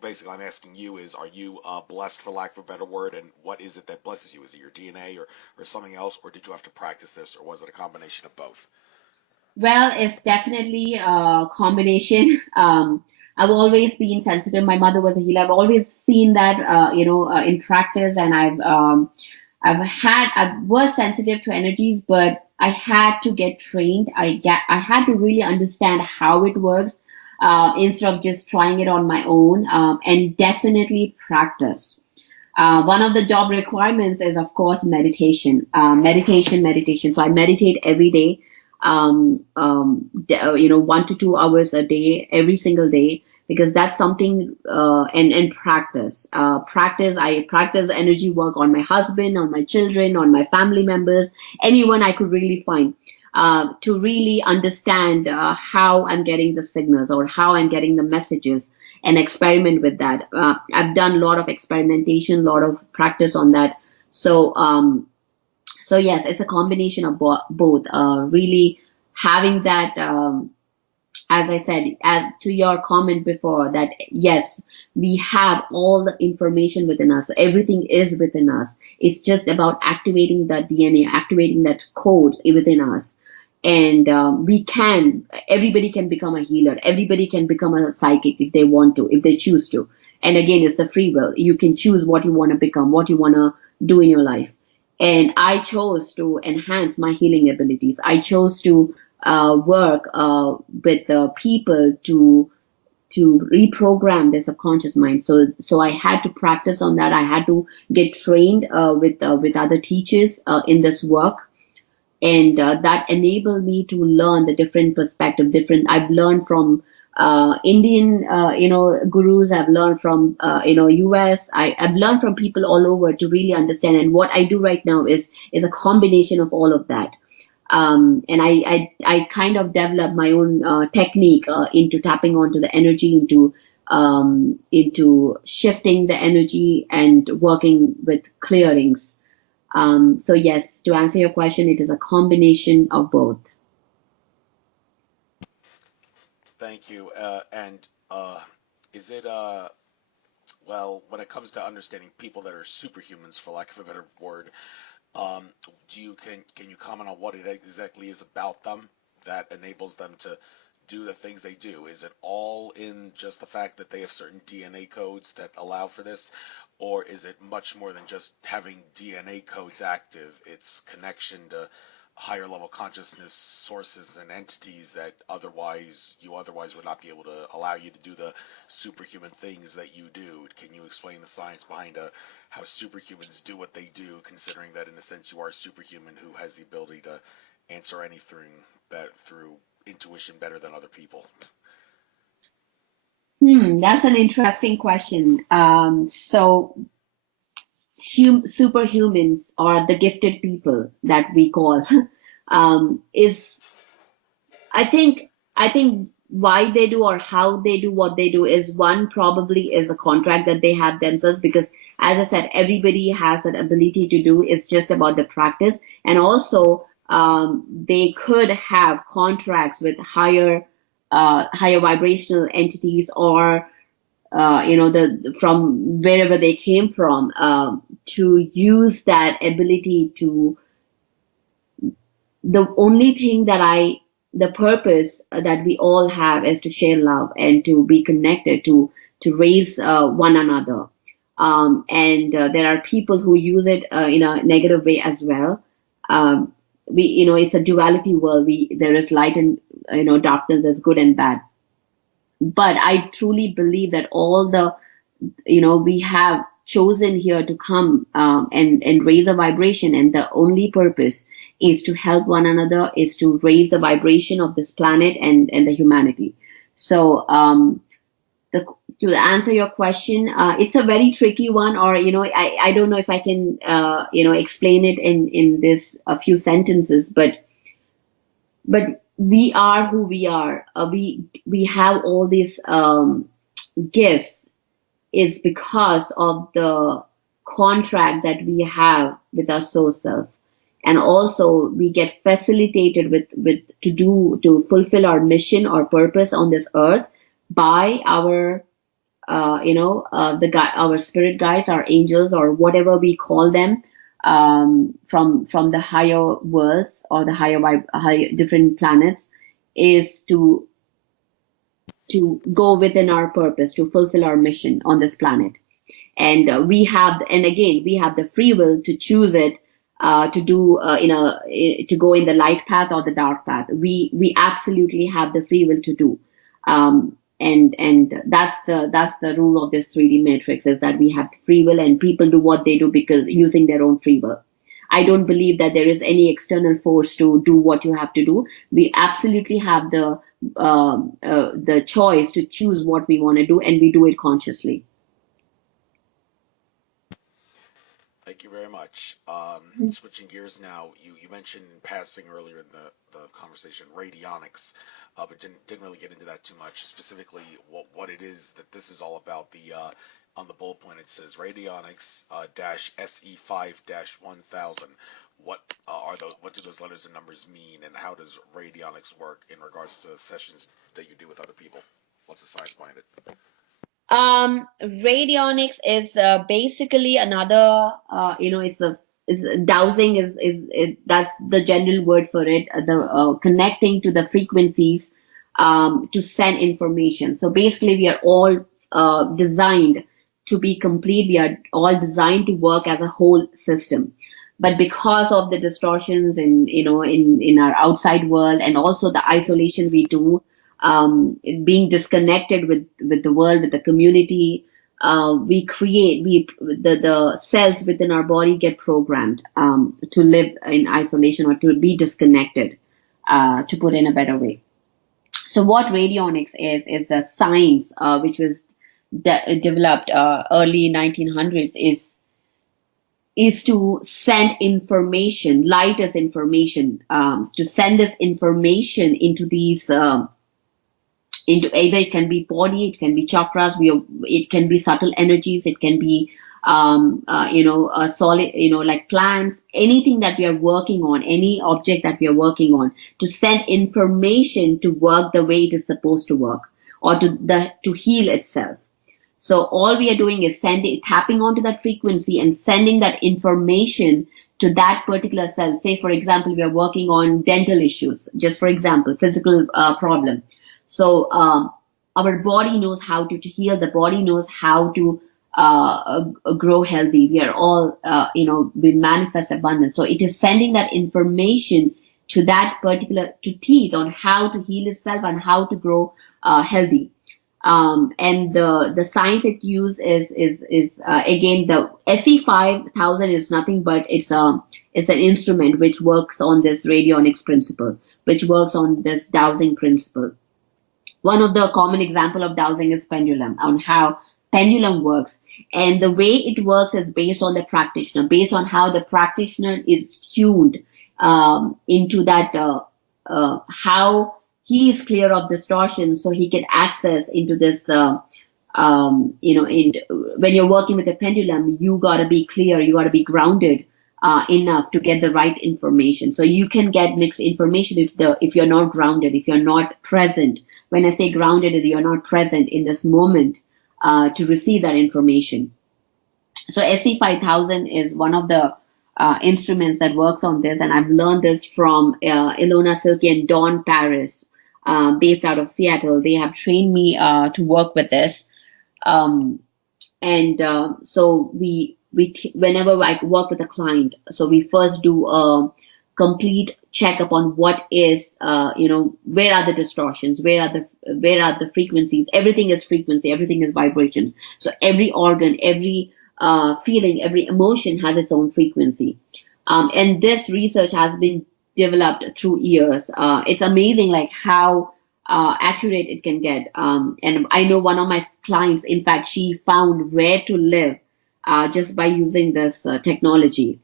basically, I'm asking you is, are you blessed, for lack of a better word, and what is it that blesses you? Is it your DNA or something else, or did you have to practice this, or was it a combination of both? Well, it's definitely a combination. I've always been sensitive. My mother was a healer. I've always seen that, in practice, and I was sensitive to energies, but I had to get trained. I had to really understand how it works, instead of just trying it on my own, and definitely practice. One of the job requirements is, of course, meditation. Meditation. So I meditate every day, 1 to 2 hours a day, every single day, because that's something. And practice. Practice. I practice energy work on my husband, on my children, on my family members, anyone I could really find. To really understand how I'm getting the signals or how I'm getting the messages, and experiment with that. I've done a lot of experimentation, a lot of practice on that. So So yes, it's a combination of both. Really having that, as I said, as to your comment before, that yes, we have all the information within us. So everything is within us. It's just about activating that DNA, activating that code within us. And everybody can become a healer. Everybody can become a psychic if they want to, if they choose to. And again, it's the free will. You can choose what you want to become, what you want to do in your life. And I chose to enhance my healing abilities. I chose to work with people to reprogram their subconscious mind. So I had to practice on that. I had to get trained with other teachers in this work, and that enabled me to learn the different perspective. Different. I've learned from Indian, gurus. I've learned from US. I've learned from people all over to really understand. And what I do right now is a combination of all of that. And I kind of developed my own technique into tapping onto the energy, into shifting the energy and working with clearings. So yes, to answer your question, it is a combination of both. Thank you. And is it well, when it comes to understanding people that are superhumans, for lack of a better word, um, can you comment on what it exactly is about them that enables them to do the things they do? Is it all in just the fact that they have certain DNA codes that allow for this, or is it much more than just having DNA codes active? It's connection to higher level consciousness sources and entities that otherwise would not be able to allow you to do the superhuman things that you do. Can you explain the science behind how superhumans do what they do, considering that in a sense you are a superhuman who has the ability to answer anything through intuition better than other people? That's an interesting question. So superhumans, or the gifted people that we call, is I think I think why they do or how they do what they do is, one, probably is a contract that they have themselves, because as I said, everybody has that ability to do. It's just about the practice. And also they could have contracts with higher vibrational entities, or the from wherever they came from, to use that ability to, the only thing that the purpose that we all have is to share love and to be connected, to raise one another. And there are people who use it in a negative way as well. It's a duality world. There is light and darkness. There's good and bad. But I truly believe that all the we have chosen here to come, and raise a vibration, and the only purpose is to help one another, is to raise the vibration of this planet and the humanity. So the to answer your question, it's a very tricky one, or I don't know if I can explain it in this a few sentences, but we are who we are. We have all these gifts, is because of the contract that we have with our soul self. And also we get facilitated to fulfill our mission or purpose on this earth by our our spirit guides, our angels, or whatever we call them, from the higher worlds, or the higher different planets, is to go within our purpose, to fulfill our mission on this planet. And again, we have the free will to choose it, to do, to go in the light path or the dark path. We absolutely have the free will to do. And that's the rule of this 3D matrix, is that we have free will, and people do what they do because using their own free will. I don't believe that there is any external force to do what you have to do. We absolutely have the choice to choose what we want to do, and we do it consciously. Thank you very much. Switching gears now, you mentioned in passing earlier in the conversation radionics, but didn't really get into that too much. Specifically, what it is that this is all about. The on the bullet point it says radionics dash SE5 dash 1000. what are those? What do those letters and numbers mean, and how does radionics work in regards to sessions that you do with other people? What's the science behind it? Radionics is basically another, dowsing that's the general word for it, the connecting to the frequencies to send information. So basically, we are all designed to be complete. We are all designed to work as a whole system. But because of the distortions in our outside world, and also the isolation we do, being disconnected with the world, with the community, the cells within our body get programmed to live in isolation or to be disconnected, to put in a better way. So what radionics is a science which was developed early 1900s, is to send information, light as information, to send this information into these into either it can be body, it can be chakras, it can be subtle energies, it can be a solid, like plants, anything that we are working on, any object that we are working on, to send information to work the way it is supposed to work, or to heal itself. So all we are doing is tapping onto that frequency and sending that information to that particular cell. Say, for example, we are working on dental issues, just for example, physical problem. So our body knows how to heal. The body knows how to grow healthy. We are all, we manifest abundance. So it is sending that information to that particular, to teeth on how to heal itself and how to grow healthy. And the science it uses is again, the SE5000 is nothing but it's an instrument which works on this radionics principle, which works on this dowsing principle. One of the common example of dowsing is pendulum, on how pendulum works. And the way it works is based on the practitioner, based on how the practitioner is tuned into that, how he is clear of distortion, so he can access into this, when you're working with a pendulum, you got to be clear, you got to be grounded enough to get the right information. So you can get mixed information if you're not grounded, if you're not present. When I say grounded, you're not present in this moment to receive that information. So SE5000 is one of the instruments that works on this, and I've learned this from Ilona Silky and Dawn Paris, based out of Seattle. They have trained me to work with this. So whenever I work with a client, so we first do a complete checkup on what is, where are the distortions, where are the frequencies. Everything is frequency, everything is vibrations. So every organ, every feeling, every emotion has its own frequency. And this research has been developed through years. It's amazing, like how accurate it can get. And I know one of my clients, in fact, she found where to live just by using this technology.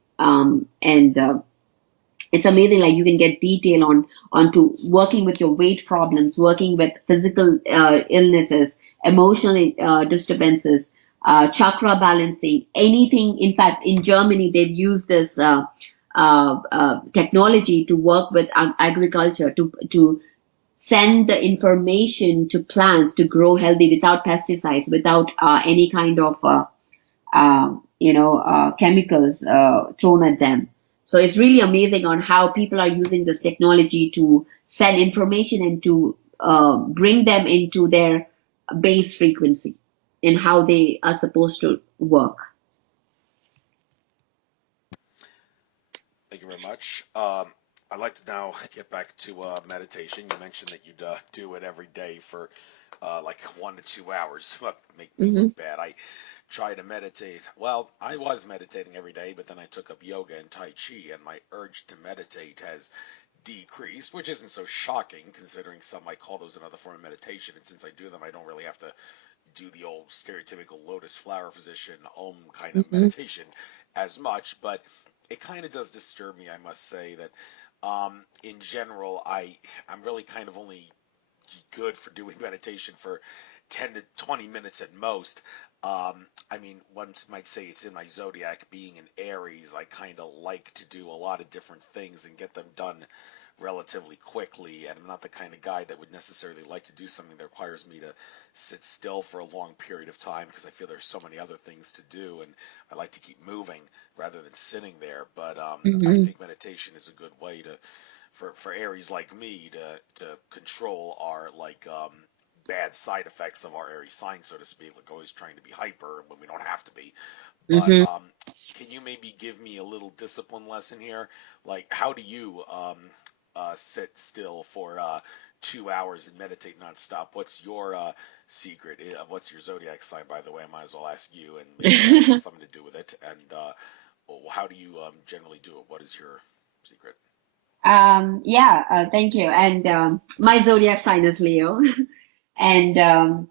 It's amazing, like you can get detail onto working with your weight problems, working with physical illnesses, emotional disturbances, chakra balancing, anything. In fact, in Germany, they've used this technology to work with agriculture, to send the information to plants to grow healthy without pesticides, without any kind of chemicals thrown at them. So it's really amazing on how people are using this technology to send information and to bring them into their base frequency in how they are supposed to work. Thank you very much. I'd like to now get back to meditation. You mentioned that you'd do it every day for like 1 to 2 hours. Make me Mm-hmm. look bad. I try to meditate. Well, I was meditating every day, but then I took up yoga and Tai Chi, and my urge to meditate has decreased, which isn't so shocking considering some might call those another form of meditation. And since I do them, I don't really have to do the old stereotypical lotus flower position, Om kind of Mm-hmm. meditation as much. But it kind of does disturb me, I must say, that in general, I'm really kind of only good for doing meditation for 10 to 20 minutes at most. I mean, one might say it's in my zodiac. Being an Aries, I kind of like to do a lot of different things and get them done relatively quickly, and I'm not the kind of guy that would necessarily like to do something that requires me to sit still for a long period of time, because I feel there's so many other things to do, and I like to keep moving rather than sitting there. But I Hmm. think meditation is a good way to, for Aries like me, to control our bad side effects of our Aries sign, so to speak, like always trying to be hyper when we don't have to be. But Hmm. can you maybe give me a little discipline lesson here? Like, how do you sit still for 2 hours and meditate nonstop? What's your secret? What's your zodiac sign, by the way? I might as well ask you, and maybe that has something to do with it. And well, how do you generally do it? What is your secret? Yeah, thank you. And my zodiac sign is Leo. And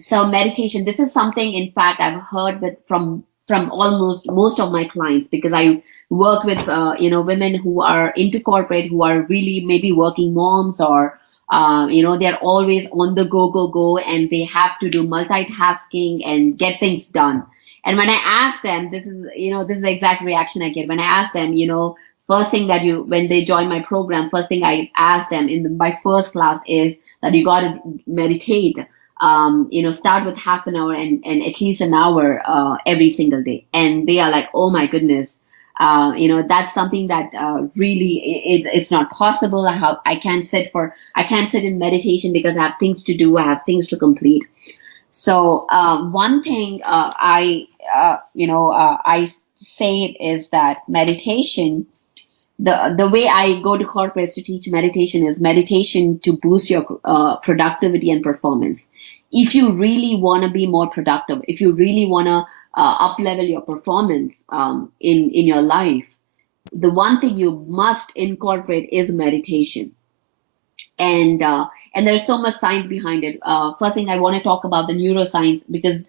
so meditation, this is something, in fact, I've heard that from almost most of my clients, because I work with women who are into corporate, who are really maybe working moms, or they're always on the go, and they have to do multitasking and get things done. And when I ask them, this is the exact reaction I get when I ask them, first thing that when they join my program, first thing I ask them in my first class is that you got to meditate. Start with half an hour and at least an hour every single day. And they are like, oh my goodness, that's something that really it's not possible. I can't sit in meditation because I have things to do. I have things to complete. So one thing I say is that meditation, the way I go to corporates to teach meditation is meditation to boost your productivity and performance. If you really want to be more productive, if you really want to up level your performance in your life, the one thing you must incorporate is meditation. And there's so much science behind it. First thing I want to talk about the neuroscience, because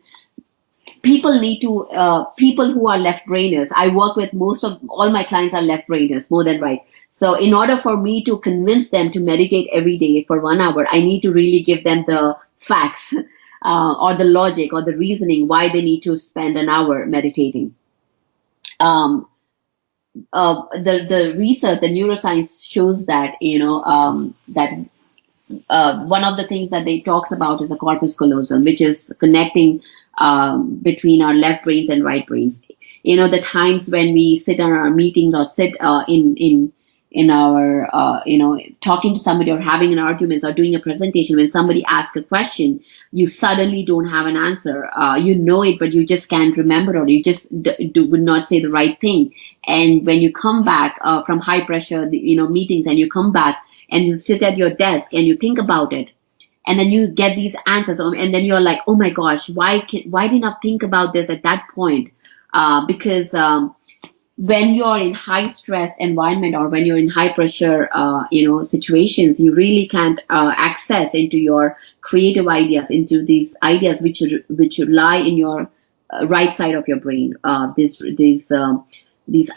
people who are left brainers, I work with most of all my clients are left brainers more than right. So in order for me to convince them to meditate every day for 1 hour, I need to really give them the facts, or the logic or the reasoning why they need to spend an hour meditating. um, the research, the neuroscience shows that one of the things that they talks about is the corpus callosum, which is connecting between our left brains and right brains. The times when we sit on our meetings, or sit in our talking to somebody, or having an argument, or doing a presentation, when somebody asks a question, you suddenly don't have an answer. You know it, but you just can't remember, or you just would not say the right thing. And when you come back from high pressure, meetings, and you come back and you sit at your desk and you think about it, and then you get these answers, and then you're like, oh my gosh, why didn't I think about this at that point? Because when you're in high stress environment, or when you're in high pressure situations, you really can't access into your creative ideas, into these ideas which lie in your right side of your brain. These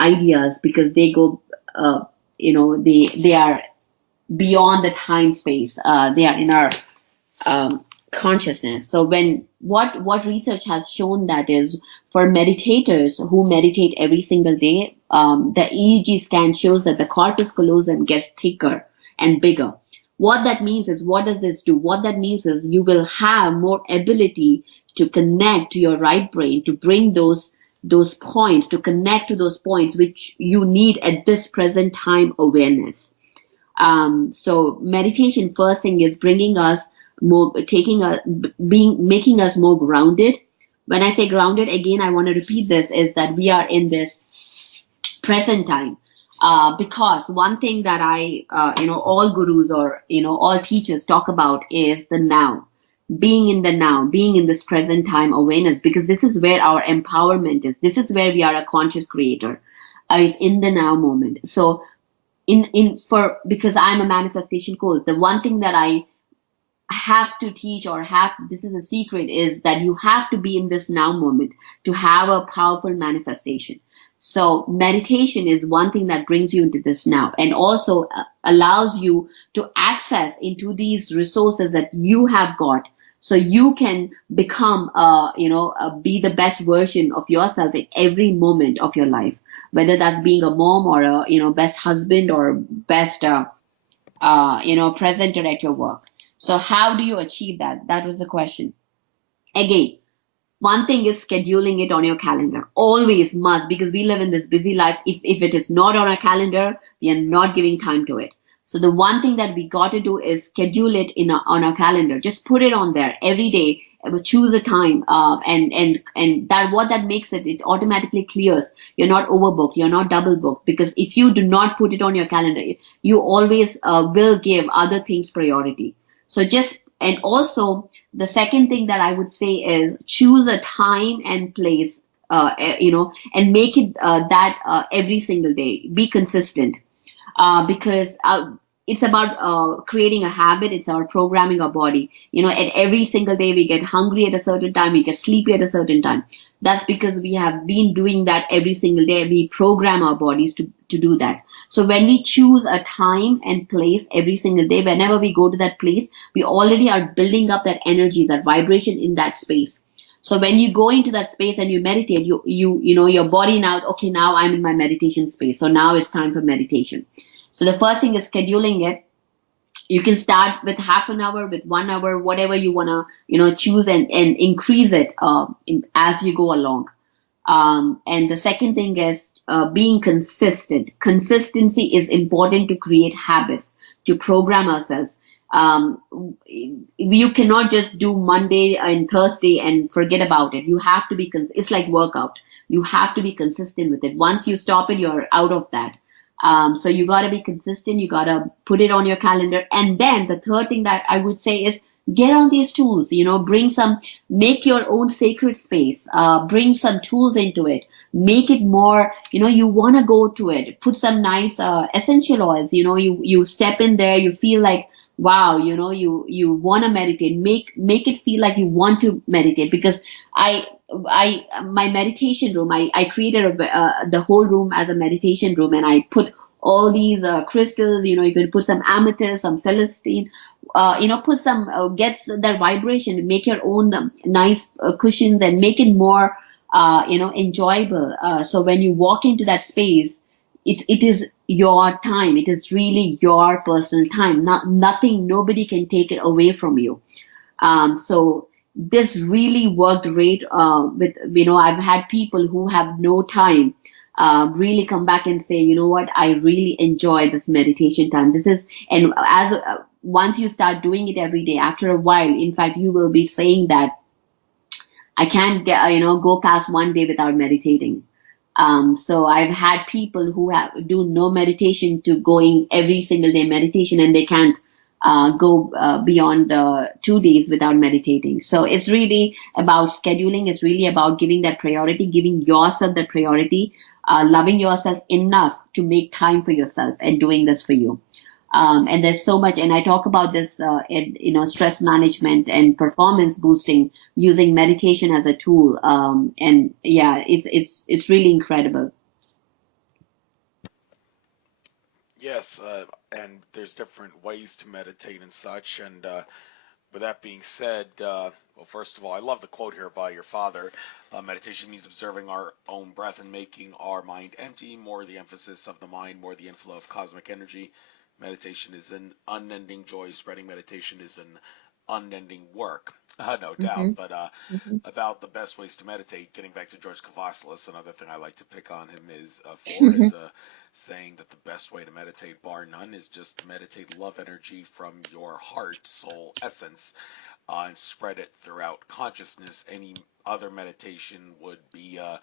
ideas, because they go they are beyond the time space. They are in our consciousness. So when what research has shown, that is, for meditators who meditate every single day, the EEG scan shows that the corpus callosum gets thicker and bigger. What that means is, what does this do? What that means is, you will have more ability to connect to your right brain, to bring those points, to connect to those points which you need at this present time awareness. So meditation, first thing, is bringing us more, making us more grounded. When I say grounded, again, I want to repeat this, is that we are in this present time. Because one thing that all gurus, or, all teachers talk about is the now, being in the now, being in this present time awareness, because this is where our empowerment is. This is where we are a conscious creator, is in the now moment. So because I'm a manifestation coach, the one thing that I have to teach, or have, this is a secret, is that you have to be in this now moment to have a powerful manifestation. So meditation is one thing that brings you into this now, and also allows you to access into these resources that you have got, so you can become, be the best version of yourself in every moment of your life, whether that's being a mom or a, best husband or best, presenter at your work. So how do you achieve that? That was the question. Again, one thing is scheduling it on your calendar. Always must, because we live in this busy lives. If it is not on our calendar, we are not giving time to it. So the one thing that we got to do is schedule it on our calendar. Just put it on there every day. Choose a time, and that what that makes it automatically clears. You're not overbooked. You're not double booked, because if you do not put it on your calendar, you always will give other things priority. So just, and also the second thing that I would say is choose a time and place, and make it that every single day. Be consistent, because it's about creating a habit. It's about programming our body. At every single day we get hungry at a certain time, we get sleepy at a certain time. That's because we have been doing that every single day. We program our bodies to do that. So when we choose a time and place every single day, whenever we go to that place, we already are building up that energy, that vibration in that space. So when you go into that space and you meditate, your body now, okay, now I'm in my meditation space. So now it's time for meditation. So the first thing is scheduling it. You can start with half an hour, with 1 hour, whatever you wanna, choose, and increase it as you go along. And the second thing is being consistent. Consistency is important to create habits, to program ourselves. Um, you cannot just do Monday and Thursday and forget about it. You have to be, it's like workout. You have to be consistent with it. Once you stop it, you're out of that. So you got to be consistent. You got to put it on your calendar. And then the third thing that I would say is get on these tools, bring some, make your own sacred space, bring some tools into it, make it more, you want to go to it, put some nice essential oils, you step in there, you feel like, wow, you want to meditate, make it feel like you want to meditate. Because my meditation room, I created the whole room as a meditation room, and I put all these crystals, you can put some amethyst, some celestine, put some, get that vibration, make your own nice cushions, and make it more, enjoyable. So when you walk into that space, it is your time. It is really your personal time. Nothing, nobody can take it away from you. So this really worked great with, I've had people who have no time really come back and say, you know what, I really enjoy this meditation time. This is, and as once you start doing it every day, after a while, in fact, you will be saying that I can't get, go past one day without meditating. So I've had people who do no meditation to going every single day meditation, and they can't go beyond 2 days without meditating. So it's really about scheduling. It's really about giving that priority, giving yourself that priority, loving yourself enough to make time for yourself, and doing this for you. And there's so much, and I talk about this in, stress management and performance boosting using meditation as a tool. And yeah, it's really incredible. Yes, and there's different ways to meditate and such. And with that being said, well, first of all, I love the quote here by your father. Meditation means observing our own breath and making our mind empty. More the emphasis of the mind, more the inflow of cosmic energy. Meditation is an unending joy. Spreading meditation is an unending work, no doubt. Hmm. But Hmm. about the best ways to meditate, getting back to George Kavasilis, another thing I like to pick on him is saying that the best way to meditate, bar none, is just to meditate love energy from your heart, soul, essence, and spread it throughout consciousness. Any other meditation would be a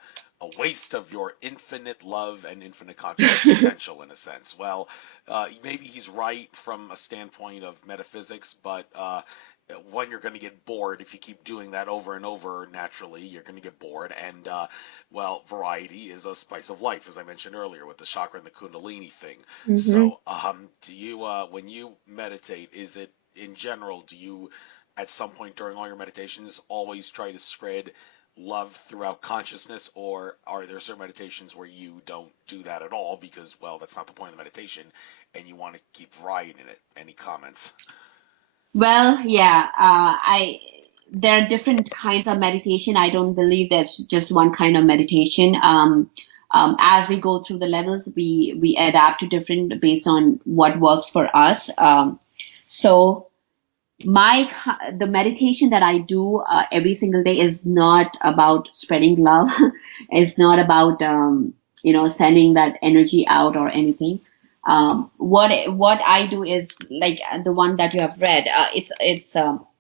waste of your infinite love and infinite consciousness potential, in a sense. Well, maybe he's right from a standpoint of metaphysics, but one, you're going to get bored if you keep doing that over and over. Naturally, you're going to get bored, and well, variety is a spice of life, as I mentioned earlier with the chakra and the kundalini thing. Hmm. So, do you, when you meditate, is it in general, do you at some point during all your meditations always try to spread love throughout consciousness, or are there certain meditations where you don't do that at all because, well, that's not the point of the meditation, and you want to keep riding in it? Any comments? Well, yeah, there are different kinds of meditation. I don't believe there's just one kind of meditation. As we go through the levels, we adapt to different based on what works for us. So the meditation that I do every single day is not about spreading love. It's not about sending that energy out or anything. What I do is like the one that you have read.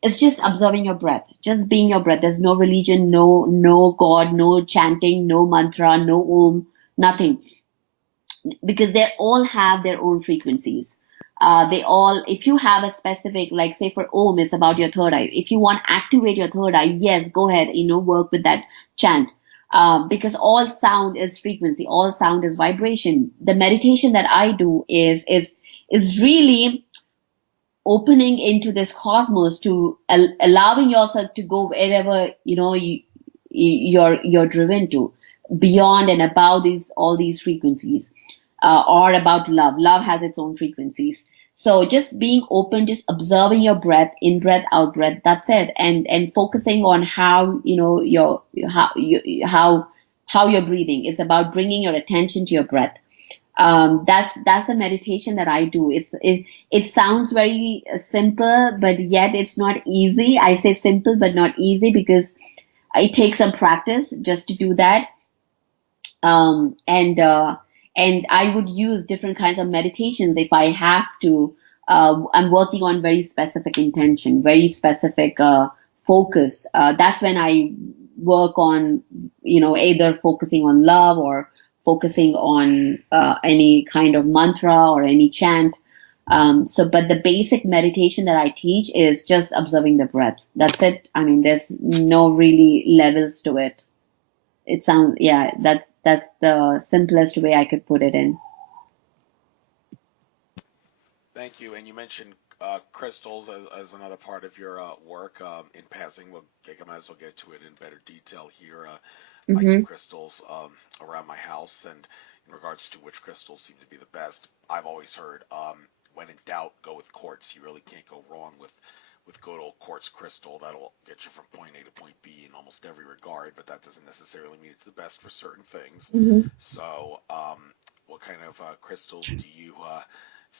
It's just observing your breath, just being your breath. There's no religion, no God, no chanting, no mantra, no om, nothing, because they all have their own frequencies. If you have a specific, like say for Om, it's about your third eye. If you want to activate your third eye, yes, go ahead, work with that chant. Because all sound is frequency, all sound is vibration. The meditation that I do is really opening into this cosmos to allowing yourself to go wherever you're driven to, beyond and above all these frequencies, or about love. Love has its own frequencies. So just being open, just observing your breath, in breath, out breath. That's it, and focusing on how how you're breathing. It's about bringing your attention to your breath. That's the meditation that I do. It sounds very simple, but yet it's not easy. I say simple but not easy because it takes some practice just to do that. And I would use different kinds of meditations if I have to. I'm working on very specific intention, very specific focus. That's when I work on, either focusing on love or focusing on any kind of mantra or any chant. But the basic meditation that I teach is just observing the breath. That's it. I mean, there's no really levels to it. It sounds, yeah, that's the simplest way I could put it in. Thank you. And you mentioned crystals as another part of your work. In passing, I might as well get to it in better detail here. I Mm-hmm. keep crystals around my house, and in regards to which crystals seem to be the best, I've always heard, when in doubt, go with quartz. You really can't go wrong with good old quartz crystal. That'll get you from point A to point B in almost every regard, but that doesn't necessarily mean it's the best for certain things. Mm-hmm. So, what kind of crystals do you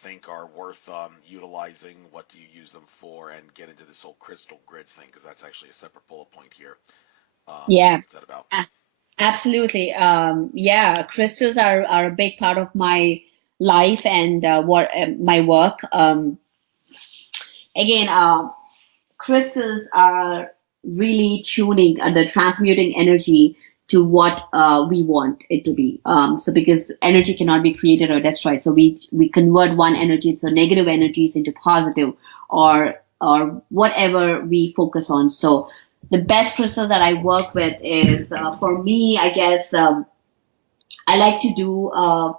think are worth utilizing? What do you use them for? And get into this whole crystal grid thing, because that's actually a separate bullet point here. Yeah, What's that about? absolutely. Yeah, crystals are a big part of my life and what my work. Again, crystals are really tuning the transmuting energy to what we want it to be. So because energy cannot be created or destroyed, so we convert one energy, so negative energies into positive, or whatever we focus on. So the best crystal that I work with is, for me, I guess, I like to do a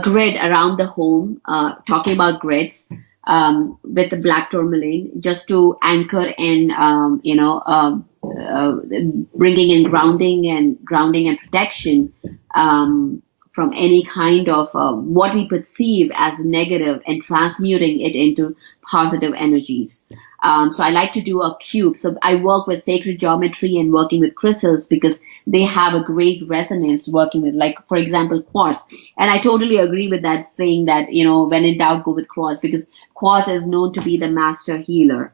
grid around the home, talking about grids, with the black tourmaline, just to anchor in, bringing in grounding and protection, from any kind of what we perceive as negative, and transmuting it into positive energies. So I like to do a cube. So I work with sacred geometry and working with crystals because they have a great resonance working with, like, for example, quartz. And I totally agree with that, saying that, when in doubt, go with quartz, because quartz is known to be the master healer,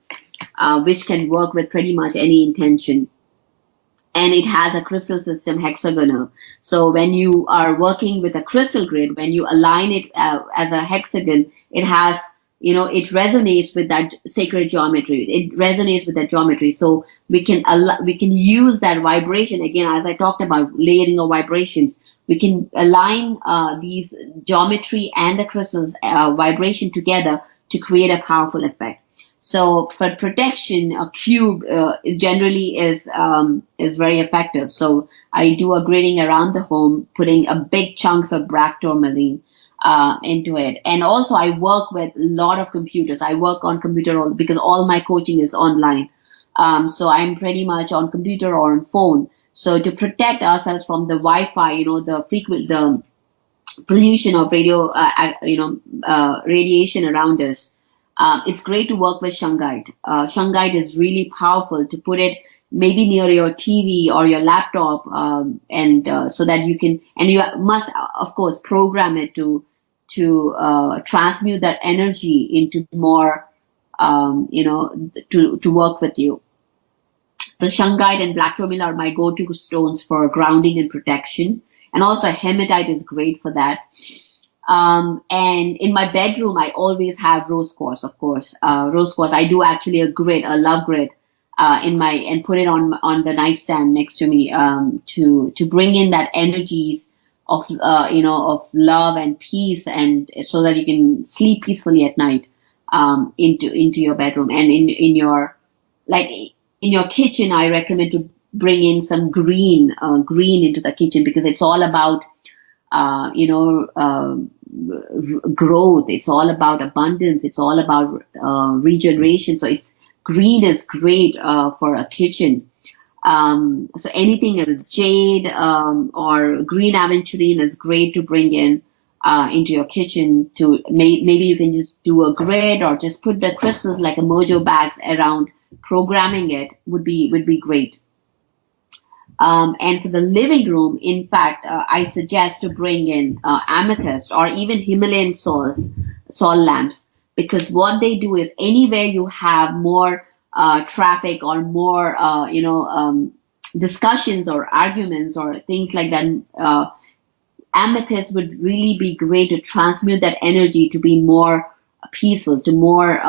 which can work with pretty much any intention. And it has a crystal system, hexagonal. So when you are working with a crystal grid, when you align it as a hexagon, it has, it resonates with that sacred geometry. It resonates with that geometry. So we can use that vibration again, as I talked about, layering of vibrations. We can align these geometry and the crystals vibration together to create a powerful effect. So for protection, a cube generally is very effective. So I do a gridding around the home, putting a big chunks of black tourmaline into it. And also I work with a lot of computers. I work on computer because all my coaching is online. So I'm pretty much on computer or on phone. So to protect ourselves from the Wi-Fi, the pollution of radiation around us, it's great to work with shungite. Shungite is really powerful to put it maybe near your TV or your laptop, and so that you can, and you must, of course, program it to transmute that energy into more, to work with you. So shungite and black tourmaline are my go-to stones for grounding and protection. And also hematite is great for that. And in my bedroom, I always have rose quartz, of course. Rose quartz, I do actually a love grid, and put it on the nightstand next to me, to bring in that energies of, of love and peace, and so that you can sleep peacefully at night, into your bedroom. And in your, like, in your kitchen, I recommend to bring in some green into the kitchen, because it's all about, growth. It's all about abundance. It's all about regeneration. So green is great for a kitchen. So anything as jade, or green aventurine is great to bring in into your kitchen. To maybe you can just do a grid, or just put the crystals like a mojo bags around. Programming it would be great. And for the living room, in fact, I suggest to bring in amethyst or even Himalayan sol lamps, because what they do is anywhere you have more traffic or more, discussions or arguments or things like that, amethyst would really be great to transmute that energy to be more peaceful, to more,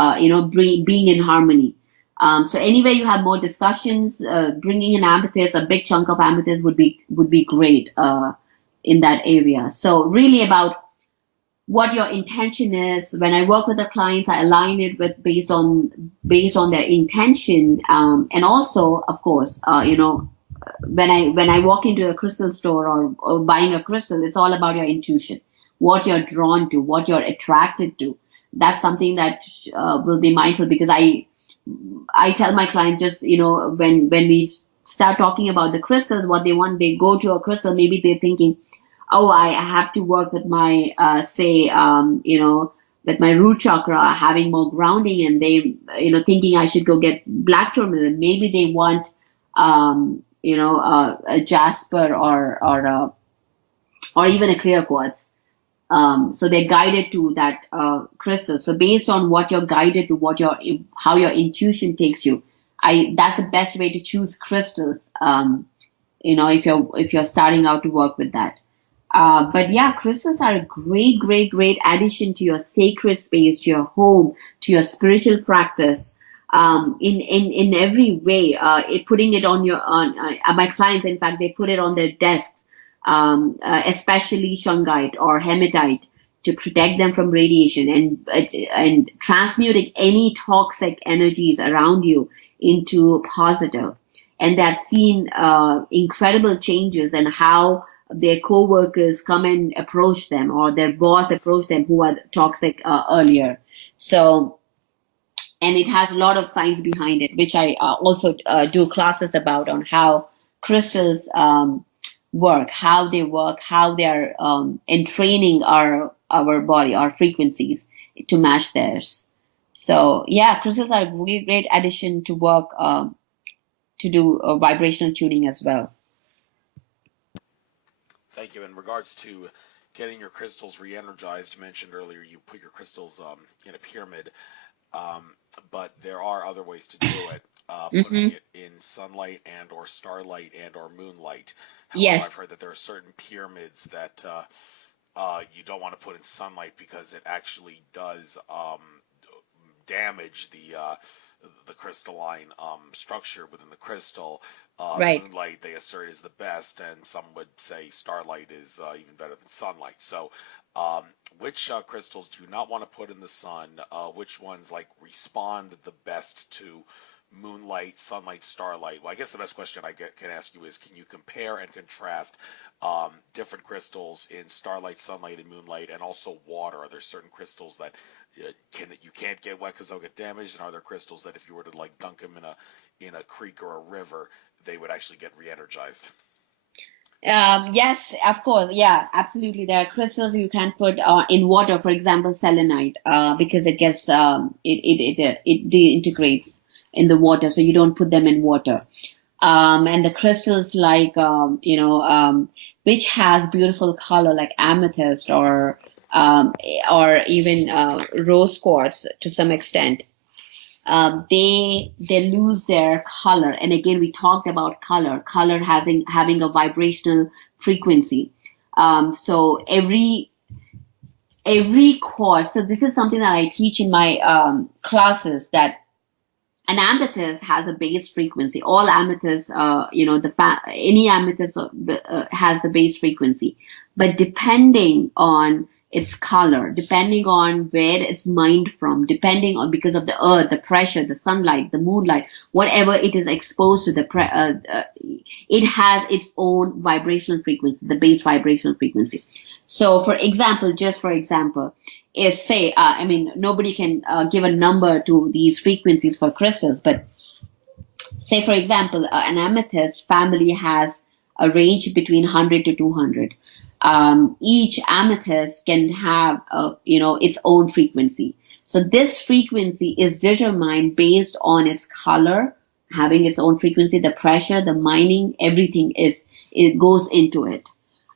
being in harmony. So anywhere you have more discussions, bringing in amethyst, a big chunk of amethyst would be great in that area. So really about what your intention is. When I work with the clients, I align it with based on their intention, and also, of course, when I walk into a crystal store, or buying a crystal, it's all about your intuition, what you're drawn to, what you're attracted to. That's something that will be mindful, because I tell my clients, just, when we start talking about the crystals, what they want, they go to a crystal, maybe they're thinking, oh, I have to work with my, with my root chakra, having more grounding, and they, thinking I should go get black tourmaline. Maybe they want, a jasper, or even a clear quartz. So they're guided to that crystal. So based on what you're guided to, how your intuition takes you, that's the best way to choose crystals. If you're starting out to work with that. But yeah, crystals are a great, great, great addition to your sacred space, to your home, to your spiritual practice. In every way, putting it on my clients, in fact, they put it on their desks, especially shungite or hematite, to protect them from radiation, and transmuting any toxic energies around you into positive. And they've seen incredible changes in how their co-workers come and approach them, or their boss approach them, who are toxic earlier. So, and it has a lot of science behind it, which I also do classes about, on how crystals work, how they work, how they are entraining our body, our frequencies to match theirs. So yeah, crystals are a really great addition to work, to do vibrational tuning as well. Thank you. In regards to getting your crystals re-energized, you mentioned earlier you put your crystals in a pyramid, but there are other ways to do it. Putting it in sunlight and or starlight and or moonlight. However, I've heard that there are certain pyramids that you don't want to put in sunlight, because it actually does damage the crystalline structure within the crystal. Moonlight, they assert, is the best, and some would say starlight is even better than sunlight. So, which crystals do you not want to put in the sun? Which ones respond the best to moonlight, sunlight, starlight? Well, I guess the best question I can ask you is, can you compare and contrast different crystals in starlight, sunlight, and moonlight, and also water? Are there certain crystals that you can't get wet because they'll get damaged, and are there crystals that if you were to dunk them in a creek or a river, they would actually get re-energized. Yes, of course. Yeah, absolutely. There are crystals you can put in water, for example, selenite, because it gets it deintegrates in the water, so you don't put them in water. And the crystals like which has beautiful color like amethyst um, or even rose quartz to some extent. They lose their color. And again, we talked about color. Color having a vibrational frequency. So every course. So this is something that I teach in my classes, that an amethyst has a base frequency. All amethysts, any amethyst has the base frequency, but depending on its color, depending on where it's mined from, depending on because of the earth, the pressure, the sunlight, the moonlight, whatever it is exposed to, it has its own vibrational frequency, the base vibrational frequency. So, for example, just for example, is say, I mean, nobody can give a number to these frequencies for crystals, but say, for example, an amethyst family has a range between 100 to 200. Each amethyst can have, its own frequency. So this frequency is determined based on its color, having its own frequency, the pressure, the mining, everything it goes into it.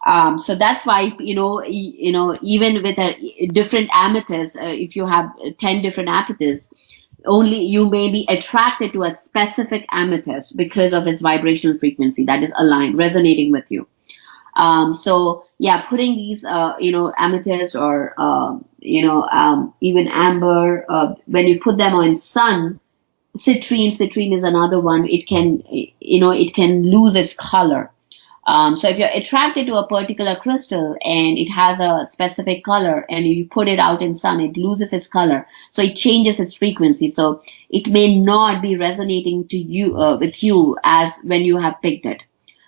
So that's why even with a different amethyst, if you have 10 different amethysts, only you may be attracted to a specific amethyst because of its vibrational frequency that is aligned, resonating with you. So yeah, putting these amethyst or even amber, when you put them on sun, citrine is another one. It can lose its color. So if you're attracted to a particular crystal and it has a specific color and you put it out in sun, it loses its color. So it changes its frequency. So it may not be resonating to you with you as when you have picked it.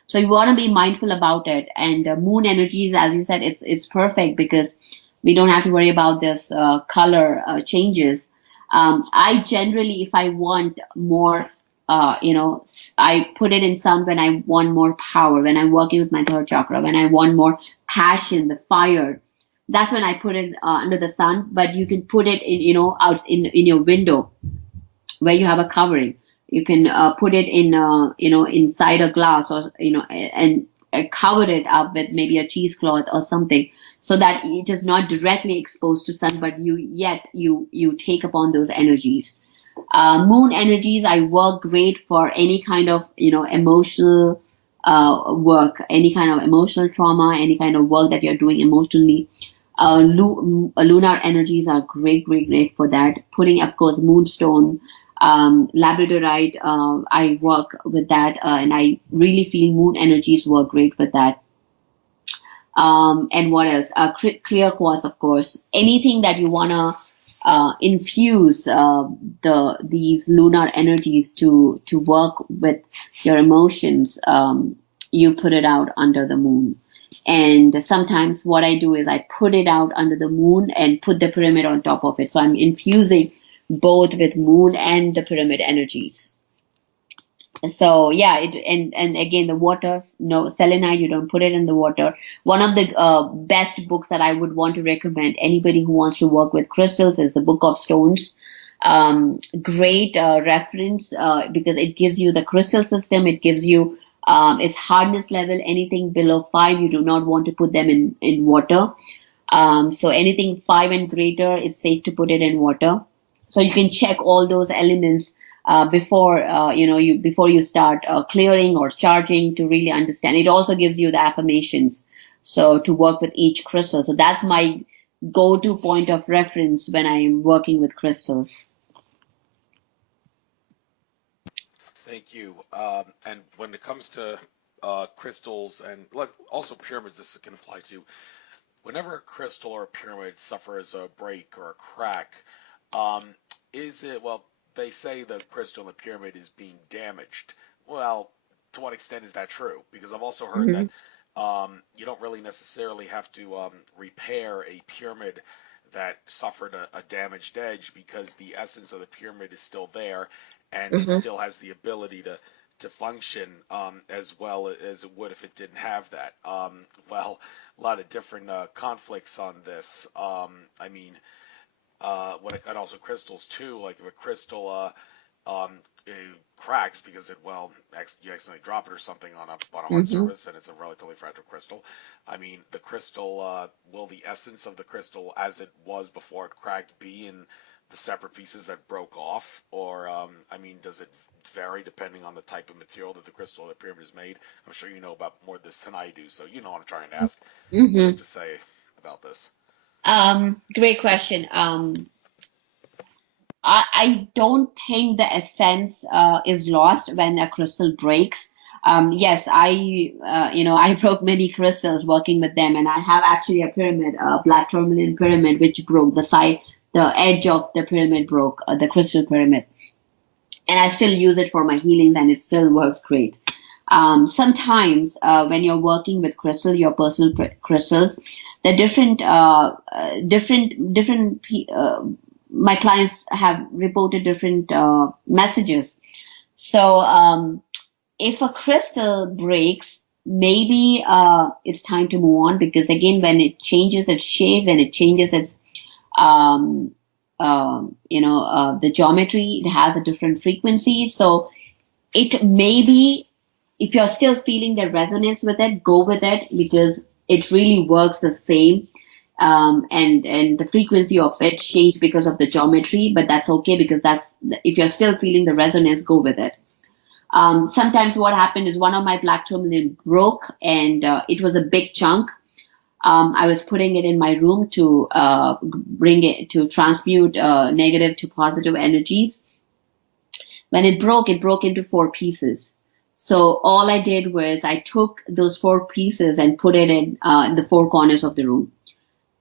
So you want to be mindful about it. And moon energies, as you said, it's perfect because we don't have to worry about this color changes. I generally, if I want more, I put it in sun when I want more power, when I'm working with my third chakra, when I want more passion, the fire. That's when I put it under the sun. But you can put it in, out in your window where you have a covering. You can put it in, inside a glass or, and cover it up with maybe a cheesecloth or something so that it is not directly exposed to sun, but you take upon those energies. Moon energies, I work great for any kind of, emotional work, any kind of emotional trauma, any kind of work that you're doing emotionally. Lunar energies are great for that. Putting, of course, moonstone, labradorite, I work with that, and I really feel moon energies work great with that. And what else? Clear quartz, of course. Anything that you wanna infuse these lunar energies to work with your emotions, you put it out under the moon. And sometimes what I do is I put it out under the moon and put the pyramid on top of it. So I'm infusing both with moon and the pyramid energies. So yeah, and again the water, no selenite, you don't put it in the water. One of the best books that I would want to recommend anybody who wants to work with crystals is the Book of Stones. Great reference because it gives you the crystal system. It gives you its hardness level. Anything below 5, you do not want to put them in water. So anything 5 and greater, it's safe to put it in water. So you can check all those elements before you start clearing or charging to really understand. It also gives you the affirmations, so to work with each crystal. So that's my go-to point of reference when I'm working with crystals. Thank you. And when it comes to crystals and also pyramids, this can apply to whenever a crystal or a pyramid suffers a break or a crack. Um, is it, well, they say the crystal in the pyramid is being damaged. Well, to what extent is that true? Because I've also heard that Mhm. you don't really necessarily have to repair a pyramid that suffered a damaged edge because the essence of the pyramid is still there and it Mm-hmm. still has the ability to function as well as it would if it didn't have that. Well, a lot of different conflicts on this. I mean, and also crystals too. Like if a crystal it cracks because you accidentally drop it or something on a hard Mm-hmm. surface, and it's a relatively fragile crystal. I mean, the crystal will the essence of the crystal as it was before it cracked be in the separate pieces that broke off, or I mean, does it vary depending on the type of material that the crystal or the pyramid is made? I'm sure you know about more of this than I do, so you know what I'm trying to ask. What do you Mm-hmm. have to say about this? Great question. I don't think the essence is lost when a crystal breaks. Yes, I broke many crystals working with them, and I have actually a pyramid, a black tourmaline pyramid, which broke the edge of the pyramid broke, the crystal pyramid, and I still use it for my healings, and it still works great. Sometimes when you're working with your personal crystals, the my clients have reported different messages. So if a crystal breaks, maybe it's time to move on, because again, when it changes its shape, when it changes its um, the geometry, it has a different frequency. So it may be, if you're still feeling the resonance with it, go with it, because it really works the same. And the frequency of it changed because of the geometry, but that's okay, because if you're still feeling the resonance, go with it. Sometimes what happened is one of my black tourmaline broke, and it was a big chunk. I was putting it in my room to bring it to transmute negative to positive energies. When it broke into four pieces. So all I did was I took those four pieces and put it in the four corners of the room.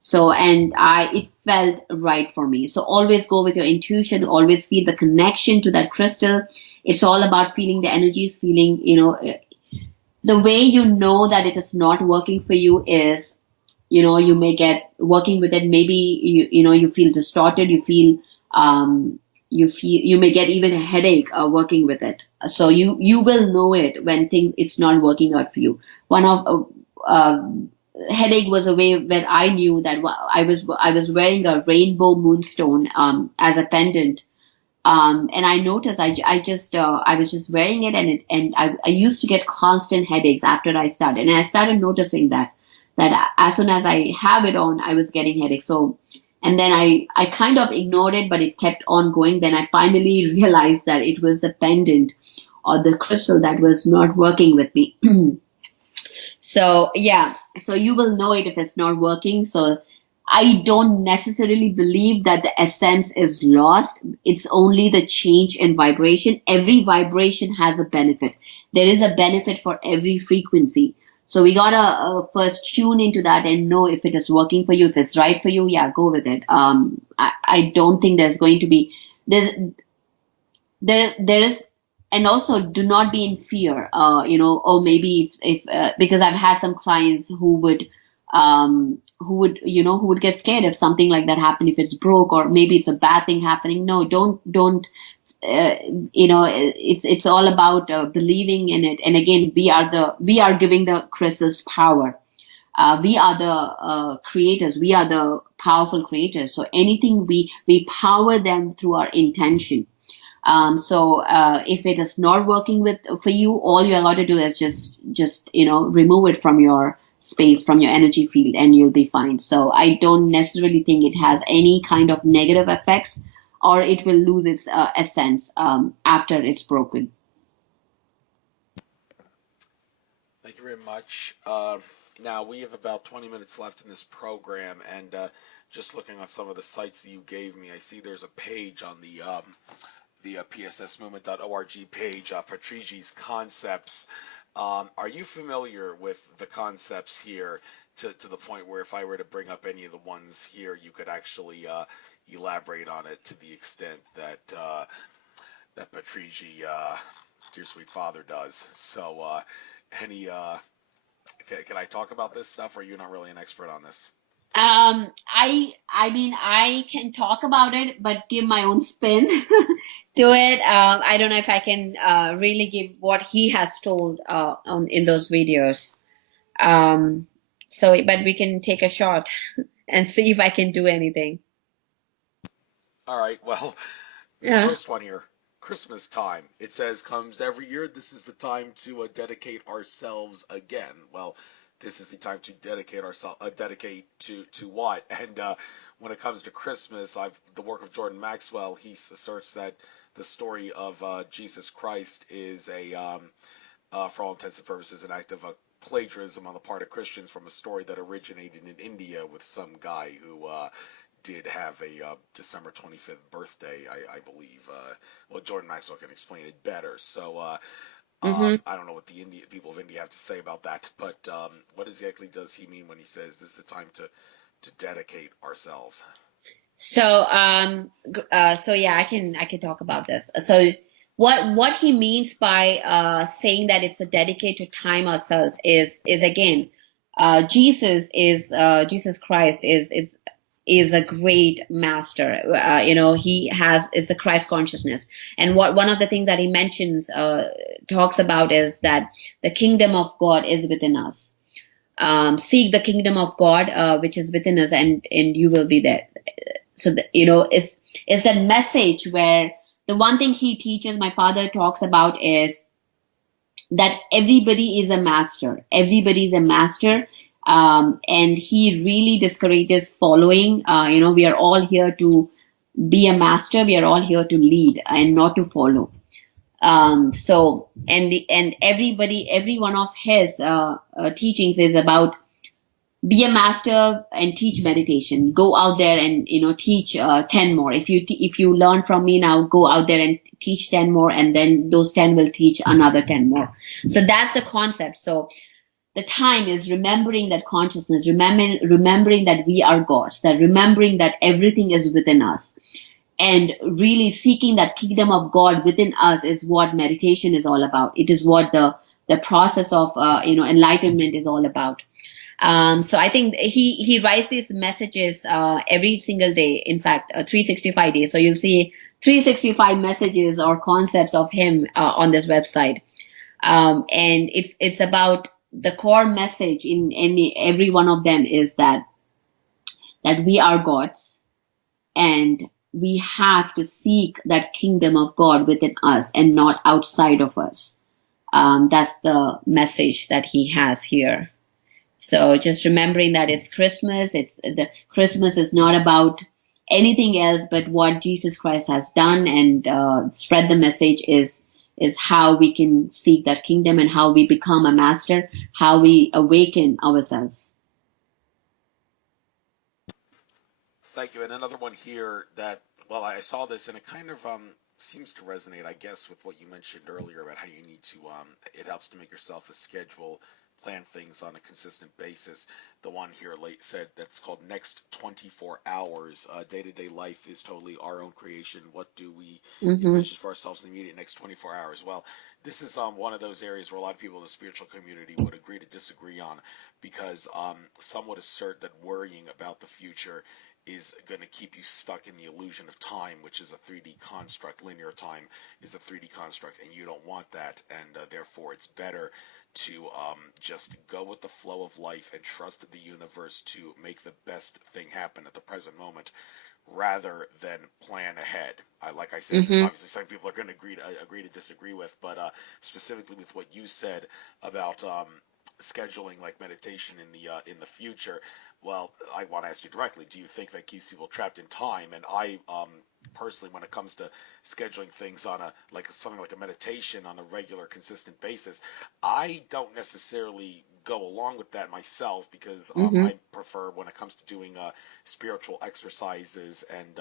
So, it felt right for me. So always go with your intuition, always feel the connection to that crystal. It's all about feeling the energies, feeling, the way you know that it is not working for you is, you may get working with it. Maybe you feel distorted, um, you may get even a headache working with it. So you will know it when it's not working out for you. One of headache was a way where I knew that I was wearing a rainbow moonstone as a pendant. And I noticed I was just wearing it, and I used to get constant headaches after I started, and I started noticing that as soon as I have it on, I was getting headaches. So, and then I kind of ignored it, but it kept on going. Then I finally realized that it was the pendant or the crystal that was not working with me. So yeah, so you will know it if it's not working. So I don't necessarily believe that the essence is lost. It's only the change in vibration. Every vibration has a benefit. There is a benefit for every frequency. So we gotta first tune into that and know if it is working for you, if it's right for you. Yeah, go with it. I don't think there's going to be there's there is, and also do not be in fear, or maybe if because I've had some clients who would get scared if something like that happened, if it's broke, or maybe it's a bad thing happening. No, don't uh, it's all about believing in it. And again, we are giving the crystals power. We are the creators, we are the powerful creators. So anything, we power them through our intention. So if it is not working for you, all you're allowed to do is just remove it from your space, from your energy field, and you'll be fine. So I don't necessarily think it has any kind of negative effects, or it will lose its essence after it's broken. Thank you very much. Now we have about 20 minutes left in this program, and just looking on some of the sites that you gave me, I see there's a page on the pssmovement.org page, Patriji's concepts. Are you familiar with the concepts here to the point where if I were to bring up any of the ones here, you could actually elaborate on it to the extent that Patriji, dear sweet father, does? So, any can I talk about this stuff, or are you not really an expert on this? I mean, I can talk about it, but give my own spin to it. I don't know if I can really give what he has told in those videos. Um, but we can take a shot and see if I can do anything. All right, well, this Yeah. first one here, Christmas time. It says comes every year. This is the time to dedicate ourselves again. Well, this is the time to dedicate ourselves. Dedicate to what? And when it comes to Christmas, the work of Jordan Maxwell. He asserts that the story of Jesus Christ is for all intents and purposes, an act of plagiarism on the part of Christians from a story that originated in India with some guy who did have a December 25th birthday, I believe. Well, Jordan Maxwell can explain it better. So hmm I don't know what the people of India have to say about that, but what exactly does he mean when he says this is the time to dedicate ourselves? So yeah, I can talk about this. So what he means by saying that it's a dedicated time ourselves is again, Jesus Christ is a great master. He has is the Christ consciousness, and what one of the things that he mentions talks about is that the kingdom of God is within us. Seek the kingdom of God, which is within us, and you will be there. So it's that message where the one thing he teaches, my father talks about, is that everybody is a master. And he really discourages following. We are all here to be a master, we are all here to lead and not to follow. And every one of his teachings is about be a master and teach meditation. Go out there and teach 10 more. If you learn from me now, go out there and teach 10 more, and then those 10 will teach another 10 more. So that's the concept. So the time is remembering that consciousness, remembering that we are gods, that remembering that everything is within us, and really seeking that kingdom of God within us is what meditation is all about. It is what the process of enlightenment is all about. So I think he writes these messages every single day. In fact, 365 days. So you'll see 365 messages or concepts of him on this website. And it's about the core message in every one of them is that we are gods, and we have to seek that kingdom of God within us and not outside of us. That's the message that he has here. So just remembering that it's Christmas. The Christmas is not about anything else but what Jesus Christ has done, and spread the message is how we can seek that kingdom and how we become a master, how we awaken ourselves. Thank you. And another one here that, well, I saw this and it kind of seems to resonate, I guess, with what you mentioned earlier about how you need to, it helps to make yourself a schedule, plan things on a consistent basis. The one here late said that's called next 24 hours. Day-to-day life is totally our own creation. What do we hmm envision for ourselves in the immediate next 24 hours? Well, this is one of those areas where a lot of people in the spiritual community would agree to disagree on, because some would assert that worrying about the future is going to keep you stuck in the illusion of time, which is a 3D construct. Linear time is a 3D construct, and you don't want that, and therefore it's better to just go with the flow of life and trust the universe to make the best thing happen at the present moment, rather than plan ahead. Like I said, there's hmm obviously some people are going to agree to disagree with, but specifically with what you said about scheduling like meditation in the future. Well, I want to ask you directly: do you think that keeps people trapped in time? And I personally, when it comes to scheduling things on a like something like a meditation on a regular, consistent basis, I don't necessarily go along with that myself, because hmm I prefer, when it comes to doing spiritual exercises and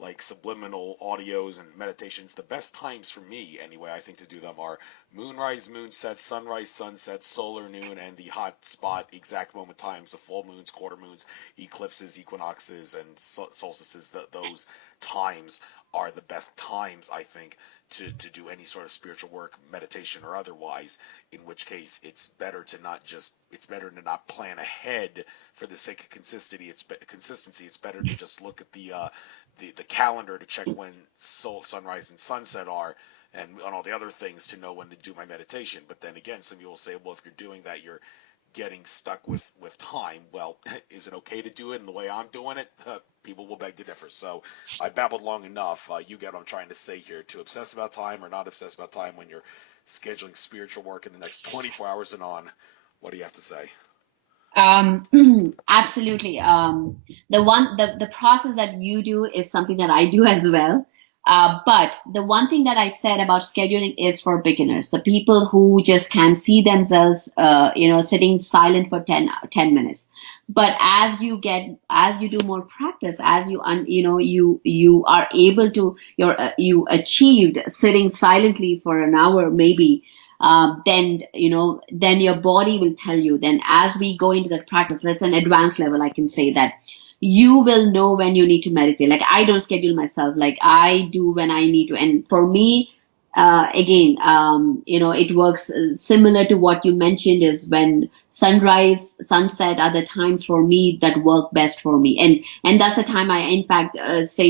like subliminal audios and meditations, the best times for me anyway, I think, to do them are moonrise, moonset, sunrise, sunset, solar noon, and the hot spot exact moment times, the full moons, quarter moons, eclipses, equinoxes, and solstices. Those times are the best times, I think, to do any sort of spiritual work, meditation or otherwise, in which case it's better to not plan ahead for the sake of consistency. It's better to just look at the calendar to check when sunrise and sunset are, and on all the other things to know when to do my meditation. But then again, some people will say, well, if you're doing that, you're getting stuck with time. Well, is it okay to do it in the way I'm doing it? People will beg to differ. So I babbled long enough. You get what I'm trying to say here. To obsess about time or not obsess about time when you're scheduling spiritual work in the next 24 hours and on. What do you have to say? Absolutely. The process that you do is something that I do as well. But the one thing that I said about scheduling is for beginners, the people who just can see themselves, sitting silent for 10 minutes. But as you do more practice, as you are able to, you achieved sitting silently for an hour, maybe, then your body will tell you. Then as we go into that practice, that's an advanced level, I can say that you will know when you need to meditate. Like I don't schedule myself, like I do when I need to. And for me, again, it works similar to what you mentioned, is when sunrise, sunset are the times for me that work best for me. And that's the time I, in fact,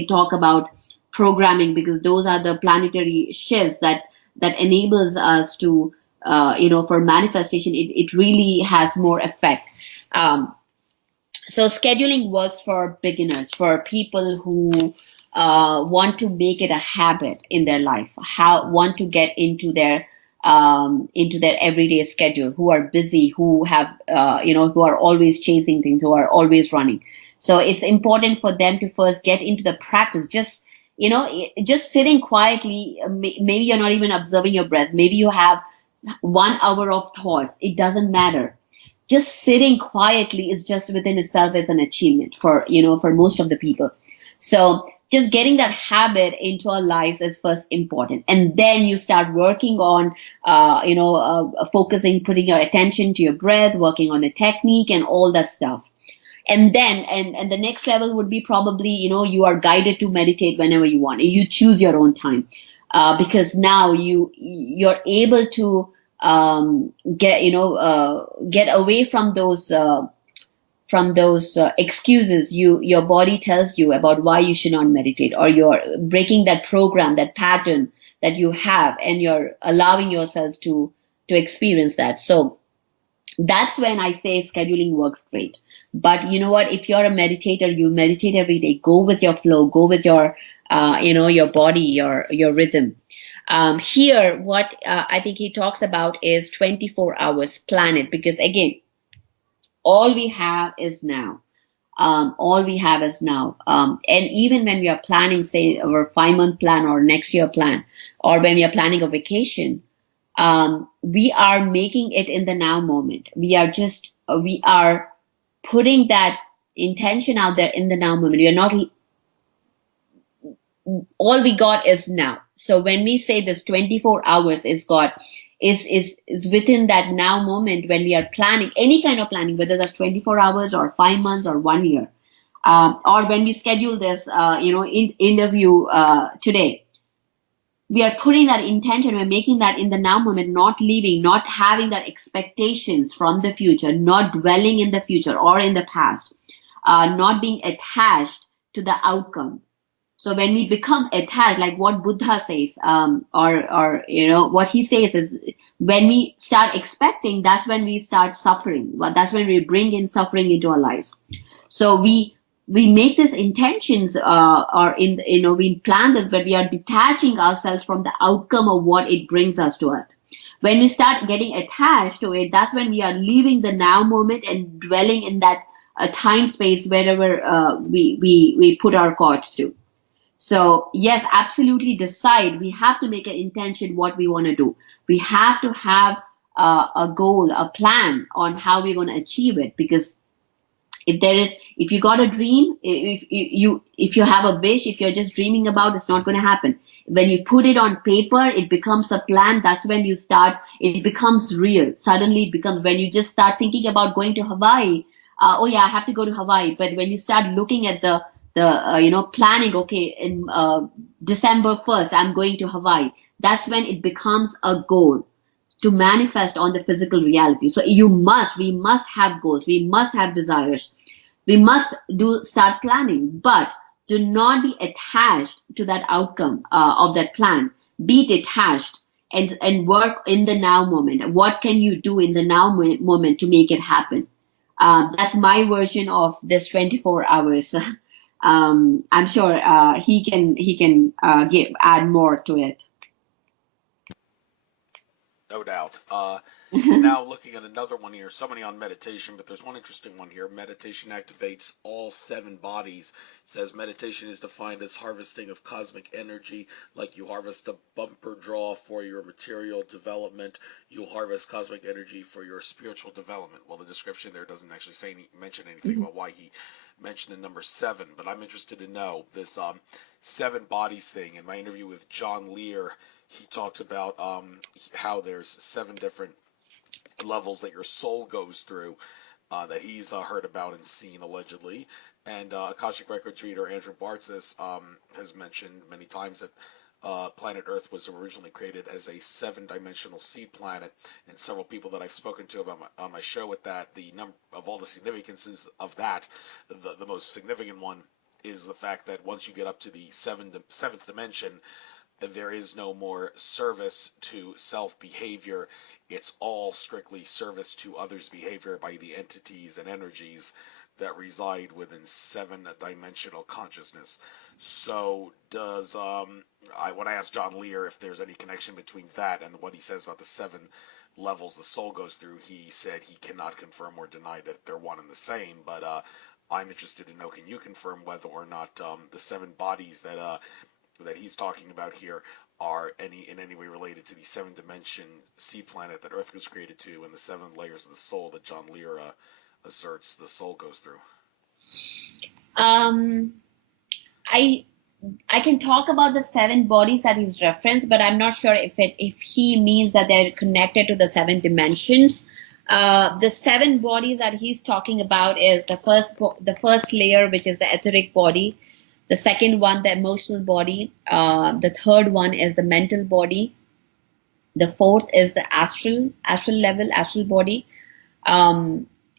talk about programming, because those are the planetary shifts that enables us to, for manifestation, it really has more effect. So scheduling works for beginners, for people who want to make it a habit in their life, want to get into their everyday schedule, who are busy, who have, who are always chasing things, who are always running. So it's important for them to first get into the practice. Just sitting quietly. Maybe you're not even observing your breath. Maybe you have 1 hour of thoughts. It doesn't matter. Just sitting quietly is just within itself is an achievement for most of the people. So just getting that habit into our lives is first important. And then you start working on, focusing, putting your attention to your breath, working on the technique and all that stuff. And then, and the next level would be probably, you are guided to meditate whenever you want. You choose your own time, because now you're able to get away from those excuses your body tells you about why you should not meditate, or you're breaking that program, that pattern that you have, and you're allowing yourself to experience that. So that's when I say scheduling works great. But you know what? If you're a meditator, you meditate every day. Go with your flow. Go with your, your body, your rhythm. Here, what I think he talks about is 24 hours. Plan it, because again, all we have is now. All we have is now. And even when we are planning, say, our 5-month plan or next year plan, or when we are planning a vacation, we are making it in the now moment. We are putting that intention out there in the now moment. We are not, all we got is now. So when we say this 24 hours is within that now moment, when we are planning any kind of planning, whether that's 24 hours or 5 months or 1 year, or when we schedule this, interview today, we are putting that intention, we're making that in the now moment, not leaving, not having that expectations from the future, not dwelling in the future or in the past, not being attached to the outcome. So when we become attached, like what Buddha says, or what he says is, when we start expecting, that's when we start suffering. Well, that's when we bring in suffering into our lives. So we make these intentions, we plan this, but we are detaching ourselves from the outcome of what it brings us to it. When we start getting attached to it, that's when we are leaving the now moment and dwelling in that time space wherever we put our thoughts to. So yes, absolutely decide. We have to make an intention what we want to do. We have to have a goal, a plan on how we're going to achieve it, because if you got a dream, if you have a wish, if you're just dreaming about, it's not going to happen. When you put it on paper, it becomes a plan. That's when it becomes real. Suddenly it becomes, when you just start thinking about going to Hawaii, oh yeah, I have to go to Hawaii. But when you start looking at the planning, okay, in December 1st, I'm going to Hawaii. That's when it becomes a goal to manifest on the physical reality. So we must have goals, we must have desires, we must start planning, but do not be attached to that outcome of that plan. Be detached and work in the now moment. What can you do in the now moment to make it happen? That's my version of this 24 hours. I'm sure he can add more to it. No doubt. And now looking at another one here, so many on meditation, but there's one interesting one here. Meditation activates all 7 bodies. It says meditation is defined as harvesting of cosmic energy, like you harvest a bumper draw for your material development. You harvest cosmic energy for your spiritual development. Well, the description there doesn't actually mention anything about why he mentioned the number 7, but I'm interested to know this 7 bodies thing. In my interview with John Lear, he talks about how there's 7 different levels that your soul goes through that he's heard about and seen allegedly. And Akashic Records reader Andrew Bartzis has mentioned many times that planet Earth was originally created as a 7-dimensional seed planet, and several people that I've spoken to on my show with that, the number of all the significances of that, the most significant one is the fact that once you get up to the 7th dimension, there is no more service to self behavior. It's all strictly service to others behavior by the entities and energies that reside within 7-dimensional consciousness. So does when I asked John Lear if there's any connection between that and what he says about the 7 levels the soul goes through, he said he cannot confirm or deny that they're one and the same. But I'm interested to know, can you confirm whether or not the 7 bodies that he's talking about here are in any way related to the 7-dimension seed planet that Earth was created to, and the 7 layers of the soul that John Lear asserts the soul goes through? I can talk about the 7 bodies that he's referenced, but I'm not sure if he means that they're connected to the 7 dimensions. The 7 bodies that he's talking about is the first layer, which is the etheric body. The second one, the emotional body. The third one is the mental body. The fourth is the astral level, astral body.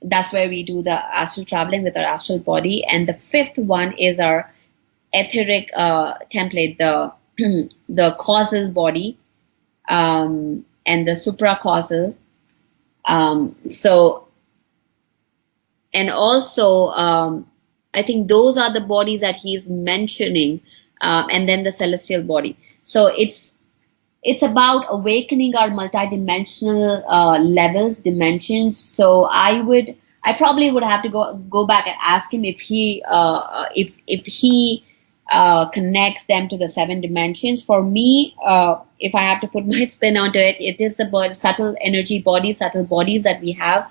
That's where we do the astral traveling with our astral body. And the 5th one is our etheric template, the causal body, and the supracausal. And also, I think those are the bodies that he's mentioning, and then the celestial body. So it's about awakening our multidimensional levels, dimensions. So I probably would have to go back and ask him if he connects them to the 7 dimensions. For me, if I have to put my spin onto it, it is the subtle energy bodies, subtle bodies that we have,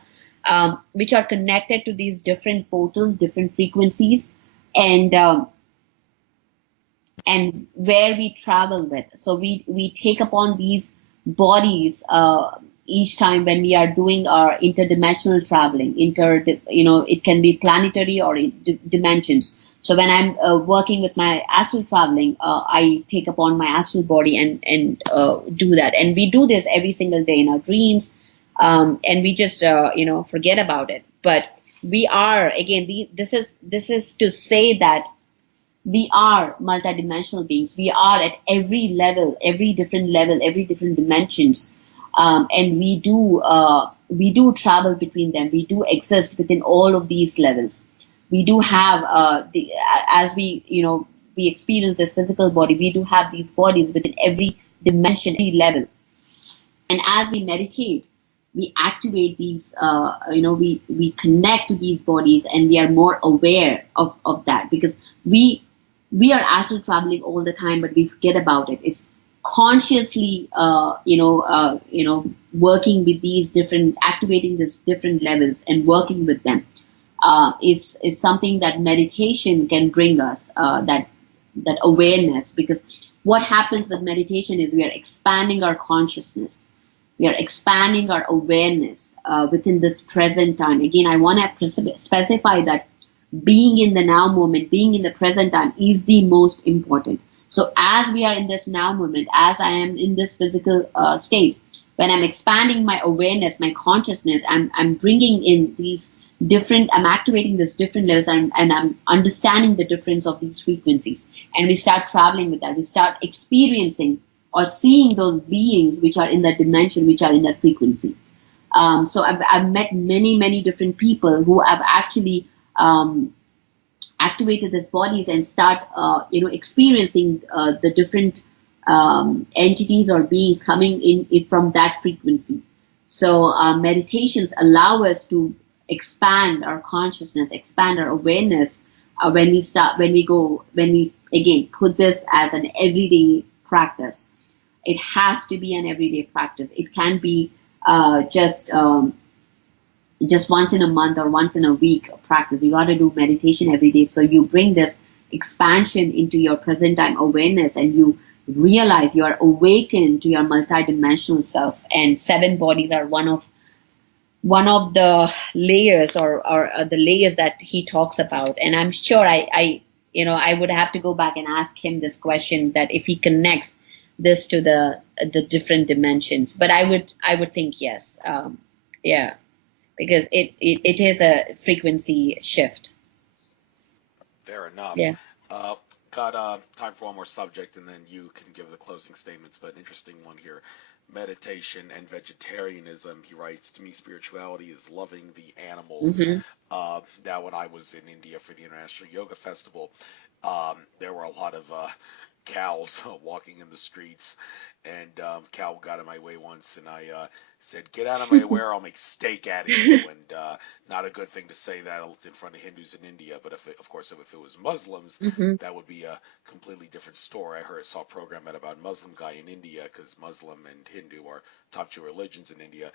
which are connected to these different portals, different frequencies, and where we travel with. So we take upon these bodies each time when we are doing our interdimensional traveling. It can be planetary or dimensions. So when I'm working with my astral traveling, I take upon my astral body and do that. And we do this every single day in our dreams, and we just forget about it. But we are, again, this is to say that we are multidimensional beings. We are at every level, every different dimensions, and we do travel between them. We do exist within all of these levels. We do have as we experience this physical body, we do have these bodies within every dimension, every level. And as we meditate, we activate these, we connect to these bodies, and we are more aware of that, because we are astral traveling all the time, but we forget about it. It's consciously, working with these activating these different levels and working with them. Is something that meditation can bring us, that awareness. Because what happens with meditation is we are expanding our consciousness, we are expanding our awareness within this present time. Again, I want to specify that being in the now moment, being in the present time is the most important. So as we are in this now moment, as I am in this physical state, when I'm expanding my awareness, my consciousness, I'm bringing in these different, I'm activating this different levels, and I'm understanding the difference of these frequencies. And we start traveling with that. We start experiencing or seeing those beings which are in that dimension, which are in that frequency. So I've met many, many different people who have actually activated these bodies and start, experiencing the different entities or beings coming in from that frequency. So meditations allow us to expand our consciousness, expand our awareness when we again put this as an everyday practice. It has to be an everyday practice. It can be just once in a month or once in a week practice. You got to do meditation every day. So you bring this expansion into your present time awareness, and you realize you are awakened to your multidimensional self. And 7 bodies are one of the layers or the layers that he talks about. And I'm sure I would have to go back and ask him this question, that if he connects this to the different dimensions. But I would think yes. Yeah. Because it is a frequency shift. Fair enough. Yeah. Got time for one more subject, and then you can give the closing statements. But an interesting one here: meditation and vegetarianism. He writes, "To me, spirituality is loving the animals." Now, when I was in India for the International Yoga Festival, there were a lot of cows walking in the streets, and cow got in my way once, and I said, "Get out of my way, or I'll make steak out of you." And not a good thing to say that in front of Hindus in India, but if it was Muslims, that would be a completely different story. I saw a program about a Muslim guy in India, because Muslim and Hindu are top 2 religions in India.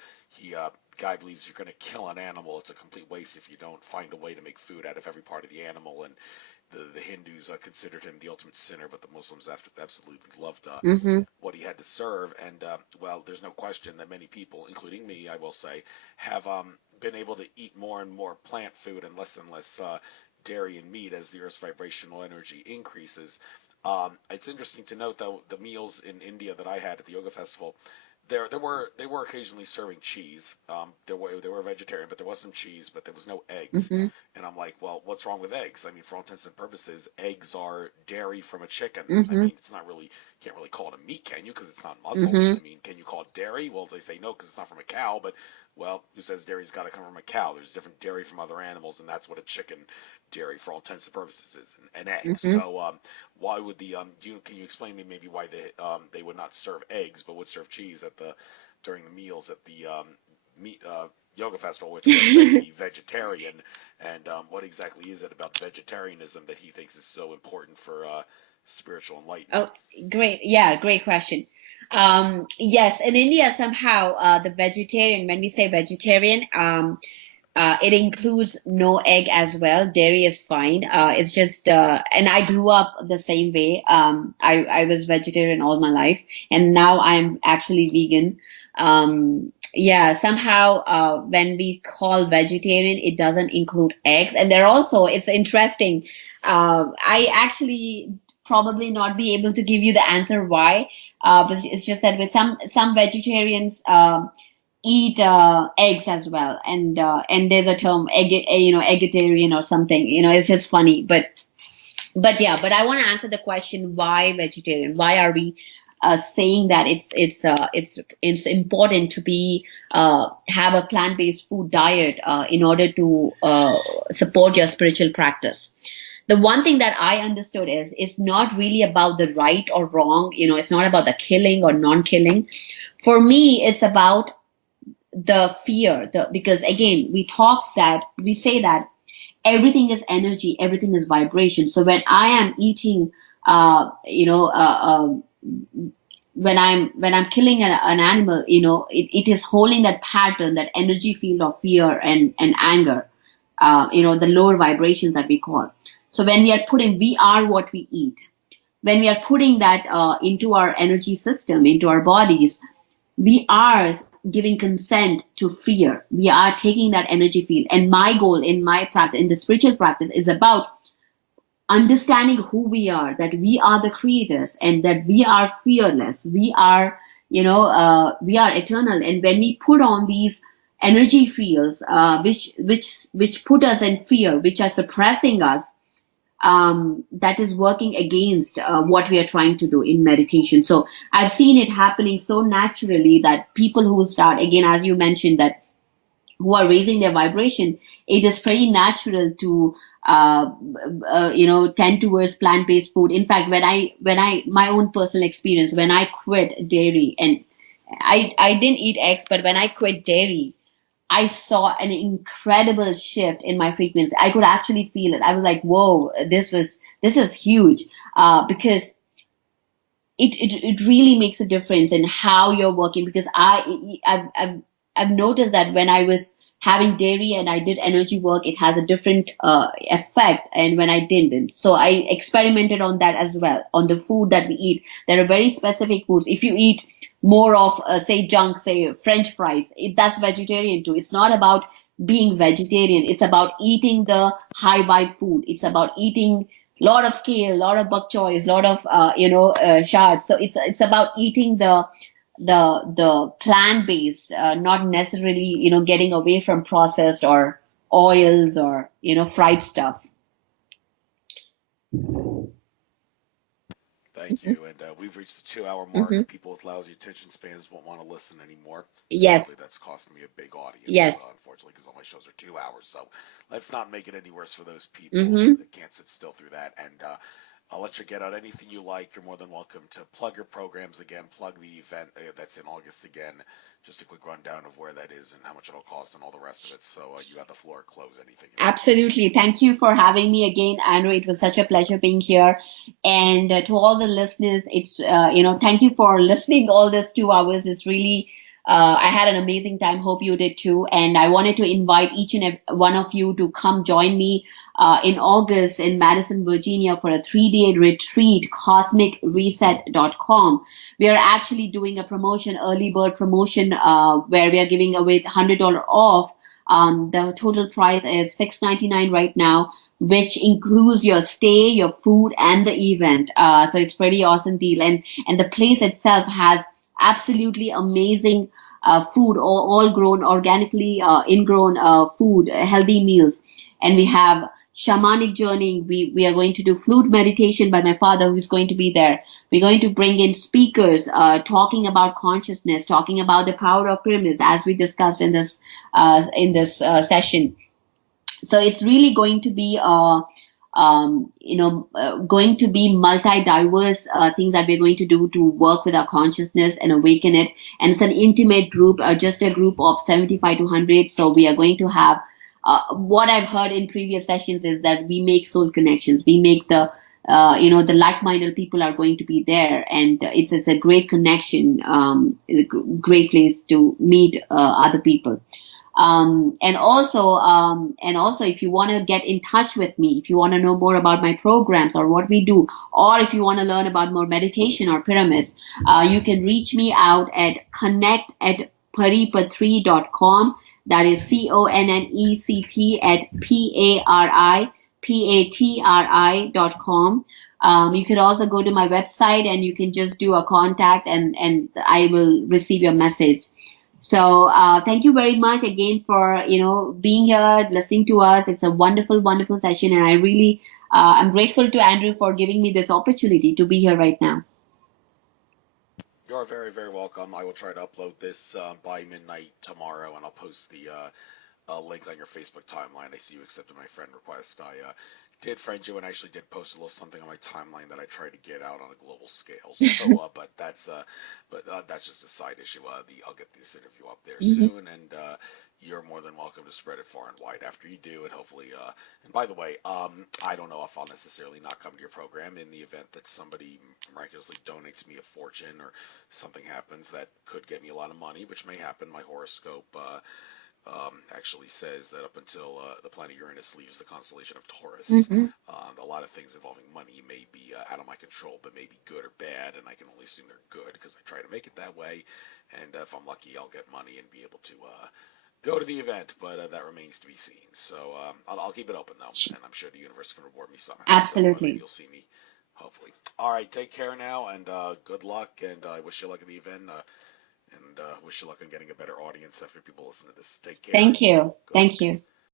Guy believes you're going to kill an animal. It's a complete waste if you don't find a way to make food out of every part of the animal. And the Hindus considered him the ultimate sinner, but the Muslims absolutely loved what he had to serve. And well, there's no question that many people, including me, I will say, have been able to eat more and more plant food and less dairy and meat as the Earth's vibrational energy increases. It's interesting to note, though, the meals in India that I had at the yoga festival, they were occasionally serving cheese. They were vegetarian, but there was some cheese, but there was no eggs. And I'm like, well, what's wrong with eggs? I mean, for all intents and purposes, eggs are dairy from a chicken. I mean, it's not really, can't really call it a meat, can you? Because it's not muscle. I mean, can you call it dairy? Well, they say no, because it's not from a cow. But well, who says dairy's got to come from a cow? There's different dairy from other animals, and that's what a chicken dairy, for all intents and purposes, is an egg. So why would can you explain to me maybe why they would not serve eggs but would serve cheese during the meals at the yoga festival, which was said to be vegetarian? And what exactly is it about vegetarianism that he thinks is so important for spiritual enlightenment? Oh, great. Yeah, great question. Yes, in India, somehow the vegetarian, when we say vegetarian, it includes no egg as well. Dairy is fine. It's just, and I grew up the same way. I was vegetarian all my life, and now I'm actually vegan. Yeah, somehow when we call vegetarian, it doesn't include eggs. And there also, it's interesting. I actually probably not be able to give you the answer why. But it's just that with some vegetarians eat eggs as well, and there's a term eggetarian or something. It's just funny, but yeah. But I want to answer the question, why vegetarian? Why are we saying that it's important to be have a plant-based food diet in order to support your spiritual practice? The one thing that I understood is it's not really about the right or wrong. It's not about the killing or non-killing. For me, it's about the fear. Because again, we say that everything is energy, everything is vibration. So when I am eating, when I'm killing an animal, it is holding that pattern, that energy field of fear and anger, the lower vibrations that we call. So when we are what we eat. When we are putting that into our energy system, into our bodies, we are giving consent to fear. We are taking that energy field. And my goal in my practice, in the spiritual practice, is about understanding who we are, that we are the creators and that we are fearless, we are, we are eternal. And when we put on these energy fields, which put us in fear, which are suppressing us, that is working against what we are trying to do in meditation. So I've seen it happening so naturally that people who start, again, as you mentioned, that who are raising their vibration, it is pretty natural to tend towards plant-based food. In fact, my own personal experience, when I quit dairy, and I didn't eat eggs, but when I quit dairy, I saw an incredible shift in my frequency. I could actually feel it. I was like, whoa, this is huge, because it really makes a difference in how you're working. Because I've noticed that when I was having dairy and I did energy work, it has a different effect, and when I didn't. So I experimented on that as well, on the food that we eat. There are very specific foods. If you eat more of, say, junk, say French fries, that's vegetarian too. It's not about being vegetarian. It's about eating the high vibe food. It's about eating lot of kale, lot of bok choy, lot of shards. So it's about eating the plant based, not necessarily getting away from processed or oils or fried stuff. Thank you. And we've reached the 2 hour mark. Hmm. People with lousy attention spans won't want to listen anymore. Sadly, Yes, that's costing me a big audience, yes. unfortunately, because all my shows are 2 hours. So let's not make it any worse for those people Hmm. that can't sit still through that. And I'll let you get out anything you like. You're more than welcome to plug your programs again, plug the event that's in August again. Just a quick rundown of where that is and how much it'll cost and all the rest of it. So you have the floor. Close anything you like. Absolutely. Thank you for having me again, Andrew. It was such a pleasure being here. And to all the listeners, it's, thank you for listening all this 2 hours. It's really, I had an amazing time. Hope you did too. And I wanted to invite each and every one of you to come join me in August in Madison, Virginia for a 3-day retreat, cosmicreset.com. We are actually doing a promotion, early bird promotion, where we are giving away $100 off. The total price is $699 right now, which includes your stay, your food, and the event. So it's pretty awesome deal. And the place itself has absolutely amazing food, all grown organically, ingrown food, healthy meals. And we have shamanic journeying. We are going to do flute meditation by my father, who's going to be there. We're going to bring in speakers talking about consciousness, talking about the power of pyramids, as we discussed in this session. So it's really going to be going to be multi-diverse things that we're going to do to work with our consciousness and awaken it. And it's an intimate group, just a group of 75 to 100. So we are going to have what I've heard in previous sessions is that we make soul connections. We make the like-minded people are going to be there, and it's a great connection, a great place to meet other people. And also, if you want to get in touch with me, if you want to know more about my programs or what we do, or if you want to learn about more meditation or pyramids, you can reach me out at connect@paripatri.com. That is CONNECT at PARIPATRI.com. You can also go to my website and you can just do a contact, and I will receive your message. So thank you very much again for being here, listening to us. It's a wonderful, wonderful session, and I really I'm grateful to Andrew for giving me this opportunity to be here right now. You are very, very welcome. I will try to upload this by midnight tomorrow, and I'll post the link on your Facebook timeline. I see you accepted my friend request. I did friend you and actually did post a little something on my timeline that I tried to get out on a global scale. So, but that's just a side issue. I'll get this interview up there Mhm. soon, and you're more than welcome to spread it far and wide after you do. And hopefully, and by the way, I don't know if I'll necessarily not come to your program in the event that somebody miraculously donates me a fortune or something happens that could get me a lot of money, which may happen. My horoscope actually says that up until the planet Uranus leaves the constellation of Taurus, Mhm. a lot of things involving money may be out of my control, but may be good or bad, and I can only assume they're good because I try to make it that way. And if I'm lucky, I'll get money and be able to go to the event, but that remains to be seen. So I'll keep it open though, and I'm sure the universe can reward me somehow. So maybe Absolutely. you'll see me, hopefully. All right, take care now, and good luck, and I wish you luck at the event, and wish you luck on getting a better audience after people listen to this. Take care. Thank you. Good Thank luck. you.